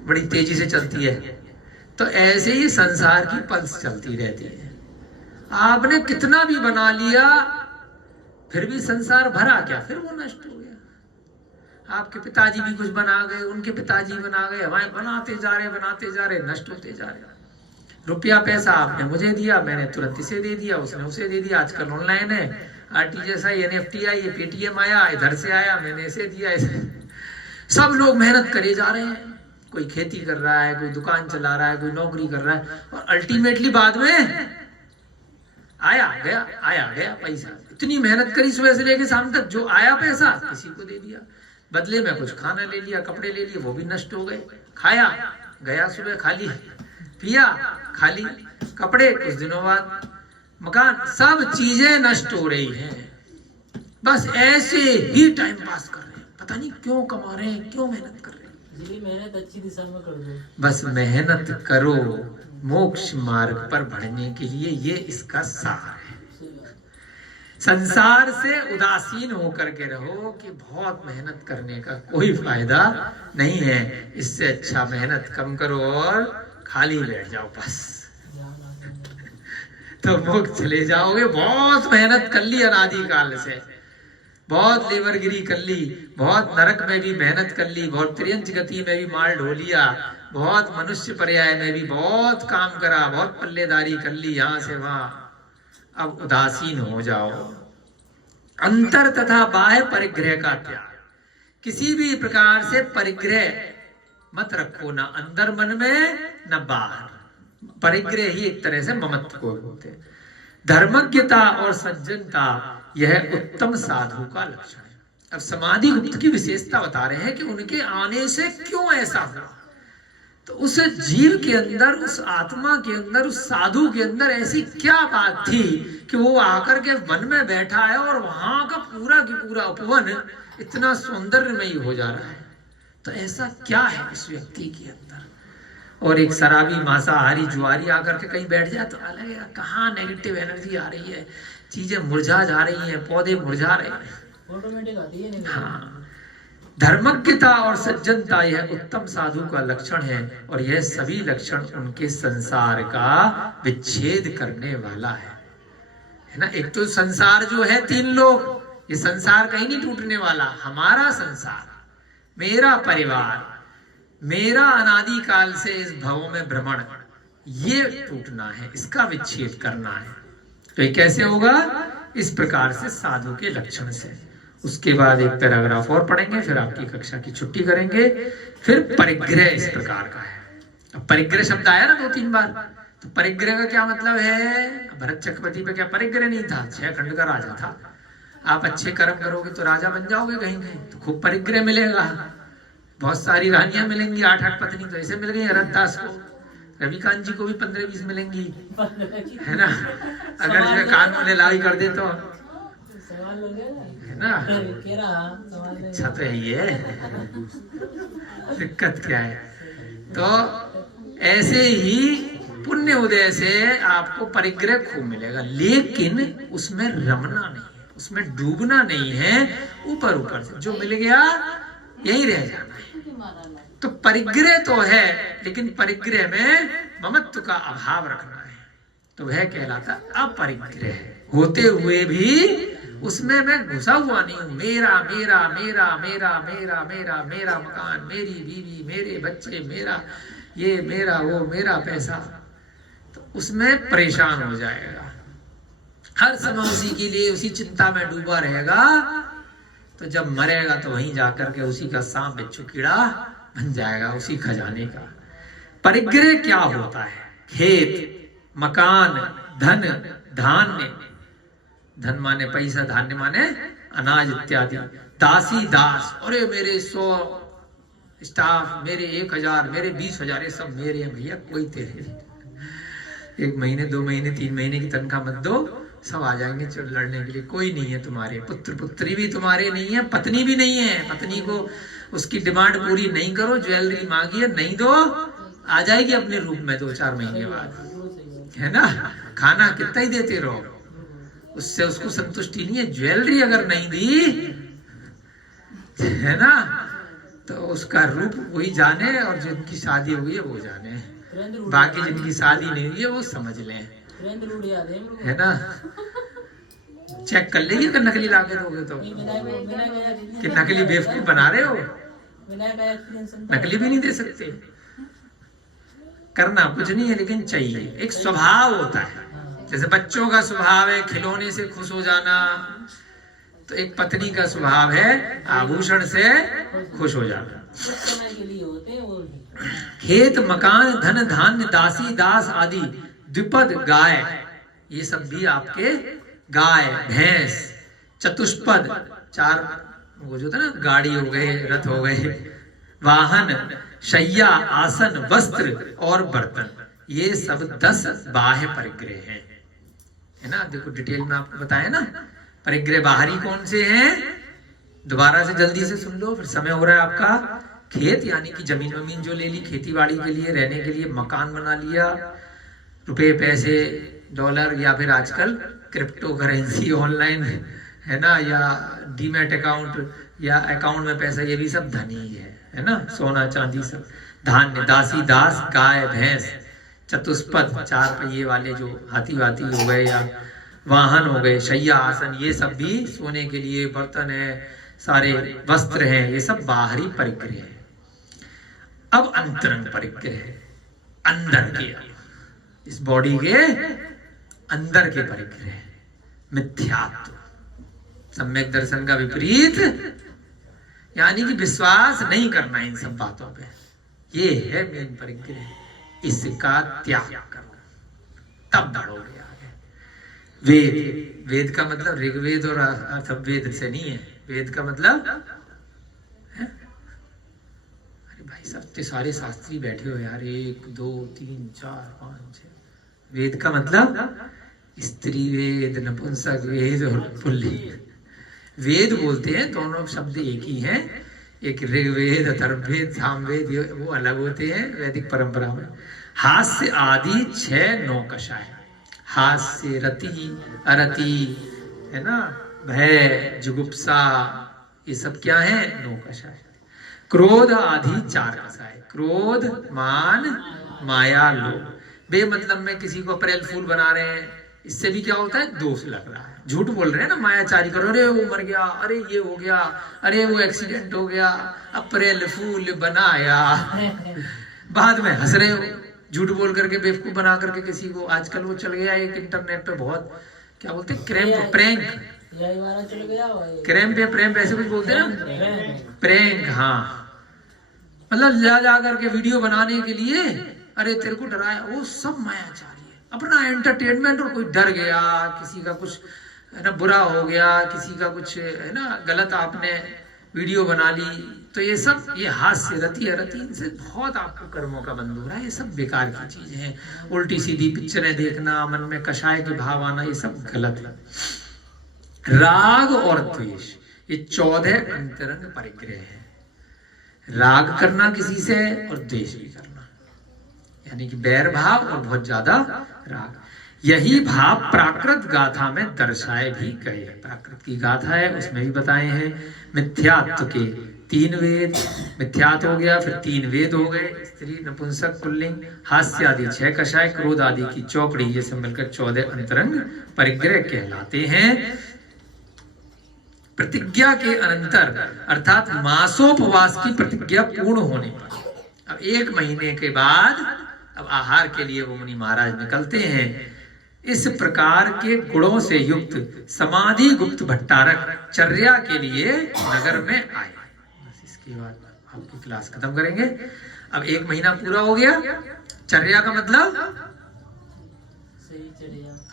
बड़ी तेजी से चलती है, तो ऐसे ही संसार की पल्स चलती रहती है। आपने कितना भी बना लिया फिर भी संसार भरा क्या, फिर वो नष्ट हो गया। आपके पिताजी भी कुछ बना गए, उनके पिताजी बना गए, हमारे बनाते जा रहे, नष्ट होते जा रहे। रुपया पैसा आपने मुझे दिया, मैंने तुरंत इसे दे दिया, उसने उसे दे दिया। आजकल ऑनलाइन है, आरटीजीएस आई, एनएफटी आई, ये पेटीएम आया, इधर से आया, मैंने इसे दिया, इसे। सब लोग मेहनत करे जा रहे हैं, कोई खेती कर रहा है, कोई दुकान चला रहा है, कोई नौकरी कर रहा है, और अल्टीमेटली बाद में आया गया पैसा। इतनी मेहनत करी सुबह से लेके शाम तक, जो आया पैसा किसी को दे दिया, बदले में कुछ खाना ले लिया, कपड़े ले लिए, वो भी नष्ट हो गए। खाया गया सुबह खाली, पिया खाली, कपड़े कुछ दिनों बाद, मकान, सब चीजें नष्ट हो रही हैं। बस ऐसे ही टाइम पास कर रहे हैं, पता नहीं क्यों कमा रहे हैं, क्यों मेहनत कर रहे हैं। जी मेहनत अच्छी दिशा में कर दो, बस मेहनत करो मोक्ष मार्ग पर बढ़ने के लिए, ये इसका सार है। संसार से उदासीन होकर के रहो कि बहुत मेहनत करने का कोई फायदा नहीं है, इससे अच्छा मेहनत कम करो और खाली बैठ जाओ बस, तो मोक्ष चले जाओगे। बहुत मेहनत कर ली अनादि काल से, बहुत लेबरगिरी कर ली, बहुत नरक में भी मेहनत कर ली, बहुत त्रियंच गति में भी माल ढो लिया, बहुत मनुष्य पर्याय में भी बहुत काम करा, बहुत पल्लेदारी कर ली यहाँ से वहां। अब उदासीन हो जाओ। अंतर तथा बाह्य परिग्रह का त्याग, किसी भी प्रकार से परिग्रह मत रखो, ना अंदर मन में न बाहर। परिग्रह ही एक तरह से ममत्व को बोलते हैं। धर्मज्ञता और सज्जनता यह उत्तम साधु का लक्षण है। अब समाधि गुप्त की विशेषता बता रहे हैं कि उनके आने से क्यों ऐसा हुआ। तो उस जीव के अंदर, उस आत्मा के अंदर, उस साधु के अंदर ऐसी क्या बात थी कि वो आकर के वन में बैठा है और वहां का पूरा की पूरा उपवन इतना सौंदर्यमयी हो जा रहा है। तो ऐसा क्या है उस व्यक्ति के अंदर। और एक शराबी मांसाहारी जुआरी आकर के कहीं बैठ जाए तो अलग है, कहाँ नेगेटिव एनर्जी आ रही है, चीजें मुरझा जा रही हैं, पौधे मुरझा रहे हैं, ऑटोमेटिक आती है। हाँ, धर्मज्ञता और सज्जनता यह उत्तम साधु का लक्षण है, और यह सभी लक्षण उनके संसार का विच्छेद करने वाला है ना। एक तो संसार जो है, तीन लोग, ये संसार कहीं नहीं टूटने वाला। हमारा संसार, मेरा परिवार, मेरा अनादि काल से इस भवों में भ्रमण, ये टूटना है, इसका विच्छेद करना है। तो ये कैसे होगा? इस प्रकार से साधु के लक्षण से। उसके बाद एक पैराग्राफ और पढ़ेंगे, फिर आपकी कक्षा की छुट्टी करेंगे। फिर परिग्रह इस प्रकार का है। अब परिग्रह शब्द आया ना 2-3 बार, तो परिग्रह का क्या मतलब है? भरत चक्रवर्ती पे क्या परिग्रह नहीं था? 6 खंड का राजा था। आप अच्छे कर्म करोगे तो राजा बन जाओगे, कहीं कहीं तो खूब परिग्रह मिलेगा, बहुत सारी रानियां मिलेंगी, 8-8 पत्नी तो ऐसे मिल गई रविदास को, रविकांत जी को भी 15-20 मिलेंगी, है ना। अगर जो कान में लाई कर दे तो, है ना। अच्छा तो यही है, दिक्कत क्या है? तो ऐसे ही पुण्य उदय से आपको परिग्रह खूब मिलेगा, लेकिन उसमें रमना नहीं है, उसमें डूबना नहीं है। ऊपर ऊपर से जो मिल गया यही रह जाना है। तो परिग्रह तो है, लेकिन परिग्रह में ममत्व का अभाव रखना है, तो वह कहलाता अपरिग्रह। होते हुए भी उसमें मैं घुसा हुआ नहीं हूं। मेरा मेरा मेरा मेरा मेरा मेरा मेरा मकान, मेरी बीवी, मेरे बच्चे, मेरा ये, मेरा वो, मेरा पैसा, तो उसमें परेशान हो जाएगा। हर समय उसी के लिए, उसी चिंता में डूबा रहेगा, तो जब मरेगा तो वहीं जाकर के उसी का सांप बिच्छू कीड़ा बन जाएगा, उसी खजाने का। परिग्रह क्या होता है? खेत, मकान, धन, धान्य, धन माने पैसा, धान्य माने अनाज इत्यादि, दासी दास, अरे मेरे 100 स्टाफ, मेरे 1000, मेरे 20,000, ये सब मेरे हैं भैया, कोई तेरे नहीं। 1 महीने 2 महीने 3 महीने की तनख्वाह मत दो, सब आ जाएंगे लड़ने के लिए। कोई नहीं है तुम्हारे, पुत्र पुत्री भी तुम्हारे नहीं है, पत्नी भी नहीं है। पत्नी को उसकी डिमांड पूरी नहीं करो, ज्वेलरी मांगी है नहीं दो, आ जाएगी अपने रूप में 2-4 महीने बाद, है ना। खाना कितना ही देते रहो, उससे उसको संतुष्टि नहीं है। ज्वेलरी अगर नहीं दी, है ना, तो उसका रूप वही जाने, और जिनकी शादी हो गई है वो जाने, बाकी जिनकी शादी नहीं हुई है वो समझ लें, है ना। चेक कर लेंगे अगर नकली लाके दोगे तो, कि नकली बेवकूफ बना रहे हो, नकली भी नहीं दे सकते। करना कुछ नहीं है, लेकिन चाहिए। एक स्वभाव होता है, जैसे बच्चों का स्वभाव है खिलौने से खुश हो जाना, तो एक पत्नी का स्वभाव है आभूषण से खुश हो जाना। कुछ समय के लिए होते हैं वो। खेत मकान धन धान्य दासी दास आदि द्विपद गाय, ये सब भी आपके गाय भैंस, चतुष्पद 4 वो जो था ना गाड़ी हो गए रथ हो गए, वाहन शैया आसन वस्त्र और बर्तन, ये सब 10 बाह्य परिग्रह हैं, है ना। देखो डिटेल में आपको बताया ना। परिग्रह बाहरी कौन से हैं, दोबारा से जल्दी से सुन लो, फिर समय हो रहा है आपका। खेत यानी कि जमीन वमीन जो ले ली खेती बाड़ी के लिए, रहने के लिए मकान बना लिया, रुपए पैसे डॉलर या फिर आजकल क्रिप्टो करेंसी ऑनलाइन, है ना, या डीमैट अकाउंट या अकाउंट में पैसा, ये भी सब धन ही है ना। सोना चांदी सब। धान्य दासी दास गाय भैंस, चतुष्पद 4 पहिए वाले जो हाथी वाथी हो गए या वाहन हो गए, शैया आसन, ये सब भी सोने के लिए, बर्तन है, सारे वस्त्र हैं, ये सब बाहरी परिग्रह है। अब अंतरंग परिग्रह, अंदर के, इस बॉडी के अंदर के परिग्रह, मिथ्यात्व, सम्यक दर्शन का विपरीत, यानी कि विश्वास नहीं करना इन सब बातों पे, ये है मेन परिग्रह। इसका त्याग करो तब बढ़ोगे आगे। वेद, वेद का मतलब ऋग्वेद और अथर्ववेद से नहीं है। वेद का मतलब है? अरे भाई सब सारे शास्त्री बैठे हो यार, 1 2 3 4 5 6। वेद का मतलब स्त्री वेद, नपुंसक वेद और पुल्लिंग वेद बोलते हैं। दोनों शब्द एक ही हैं, एक ऋग्वेद अथर्ववेद सामवेद, वो अलग होते हैं वैदिक परंपरा में। हास्य आदि 6 नौकशाएं, हास्य रति अरति, है ना, भय जुगुप्सा, ये सब क्या है, नौकशाएं। क्रोध आदि 4 कषाय, क्रोध मान माया लोभ। बेमतलब में किसी को अप्रैल फूल बना रहे हैं, इससे भी क्या होता है, दोष लग रहा है, झूठ बोल रहे हैं ना, मायाचारी करो, अरे वो मर गया, अरे ये हो गया, अरे वो एक्सीडेंट हो गया, अप्रैल फूल बनाया, बाद में हंस रहे हो, झूठ बोल करके बेवकूफ बना करके किसी को। आजकल वो चल गया एक इंटरनेट पे बहुत, क्या बोलते हैं, क्रैम्प प्रैंक, क्रैम्प या प्रैंप ऐसे कुछ बोलते हैं ना, प्रैंक। हाँ, मतलब जा करके वीडियो बनाने के लिए, अरे तेरे को डराया, वो सब मायाचारी है, अपना एंटरटेनमेंट। और कोई डर गया, किसी का कुछ है ना बुरा हो गया, किसी का कुछ है ना गलत आपने वीडियो बना ली, तो ये सब, ये हास्य रति अरति, इनसे बहुत आपको कर्मों का बंध हो रहा है। ये सब बेकार की चीजें हैं। उल्टी सीधी पिक्चरें देखना, मन में कषाय के भाव आना, ये सब गलत है। राग और द्वेष, ये 14 अंतरंग परिग्रह है। राग करना किसी से और द्वेष भी करना, यानी कि बैर भाव और बहुत ज्यादा राग। यही भाव प्राकृत गाथा में दर्शाए भी गए हैं। प्राकृत की गाथा है, उसमें भी बताए हैं। मिथ्यात्व के 3 वेद, मिथ्यात्व हो गया, फिर 3 वेद हो गए, स्त्री नपुंसक पुल्लिंग, हास्य आदि 6 कषाय, क्रोध आदि की चौकड़ी, ये सब मिलकर 14 अंतरंग परिग्रह कहलाते हैं। प्रतिज्ञा के अनंतर अर्थात मासोपवास की प्रतिज्ञा पूर्ण होने पर, अब 1 महीने के बाद अब आहार के लिए वो मुनि महाराज निकलते हैं। इस प्रकार के गुणों से युक्त समाधि गुप्त भट्टारक चर्या के लिए नगर में आए। बस इसके बाद आपकी क्लास खत्म करेंगे। अब 1 महीना पूरा हो गया। चर्या का मतलब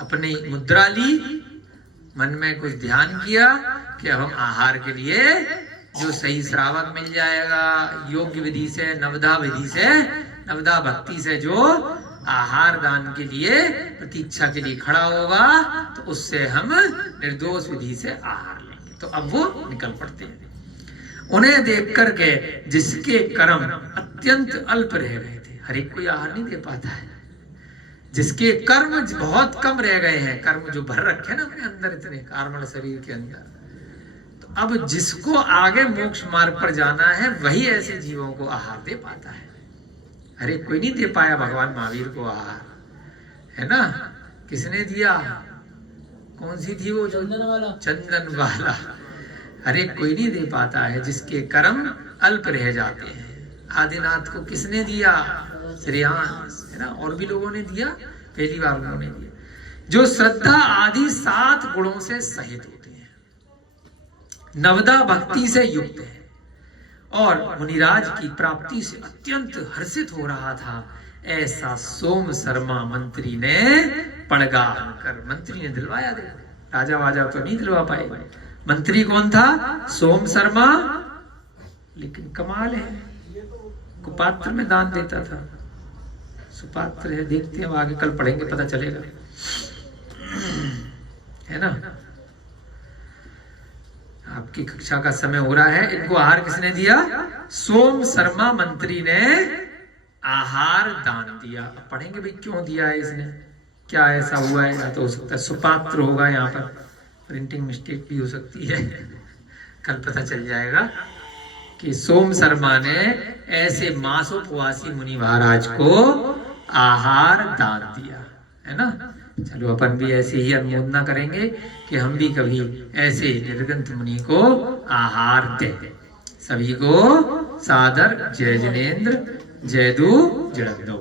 अपनी मुद्रा ली, मन में कुछ ध्यान किया कि अब हम आहार के लिए जो सही श्रावक मिल जाएगा, योग्य विधि से, नवदा विधि से, नवदा भक्ति से जो आहार दान के लिए प्रतीक्षा के लिए खड़ा होगा, तो उससे हम निर्दोष विधि से आहार लेंगे। तो अब वो निकल पड़ते हैं। उन्हें देख करके जिसके कर्म अत्यंत अल्प रह गए थे, हर एक कोई आहार नहीं दे पाता है, जिसके कर्म बहुत कम रह गए हैं, कर्म जो भर रखे ना अपने अंदर, इतने कार्मण शरीर के अंदर, तो अब जिसको आगे मोक्ष मार्ग पर जाना है वही ऐसे जीवों को आहार दे पाता है। अरे कोई नहीं दे पाया भगवान महावीर को आहार, है ना। किसने दिया, कौन सी थी वो, चंदन वाला। अरे कोई नहीं दे पाता है, जिसके कर्म अल्प रह जाते हैं। आदिनाथ को किसने दिया, श्रेयांश, है ना। और भी लोगों ने दिया, पहली बार उन्होंने दिया। जो श्रद्धा आदि 7 गुणों से सहित होते हैं, नवदा भक्ति से युक्त है और मुनिराज की प्राप्ति से अत्यंत हर्षित हो रहा था। ऐसा सोम शर्मा मंत्री ने पड़गान कर, मंत्री ने दिलवाया। देखो राजा वाजा तो नहीं दिलवा पाए, मंत्री कौन था? सोम शर्मा। लेकिन कमाल है, कुपात्र में दान देता था, सुपात्र है। देखते हैं आगे, कल पढ़ेंगे पता चलेगा, है ना। आपकी कक्षा का समय हो रहा है। इनको आहार किसने दिया? सोम शर्मा मंत्री ने आहार दान दिया। अब पढ़ेंगे भाई क्यों दिया है इसने, क्या ऐसा हुआ है। ना तो हो सकता है सुपात्र होगा, यहाँ पर प्रिंटिंग मिस्टेक भी हो सकती है। कल पता चल जाएगा कि सोम शर्मा ने ऐसे मासोपवासी मुनि महाराज को आहार दान दिया, है ना। चलो अपन भी ऐसे ही अनुमोदना करेंगे कि हम भी कभी ऐसे निर्गंत मुनि को आहार दें। सभी को सादर जय जिनेन्द्र, जय दू जय दो।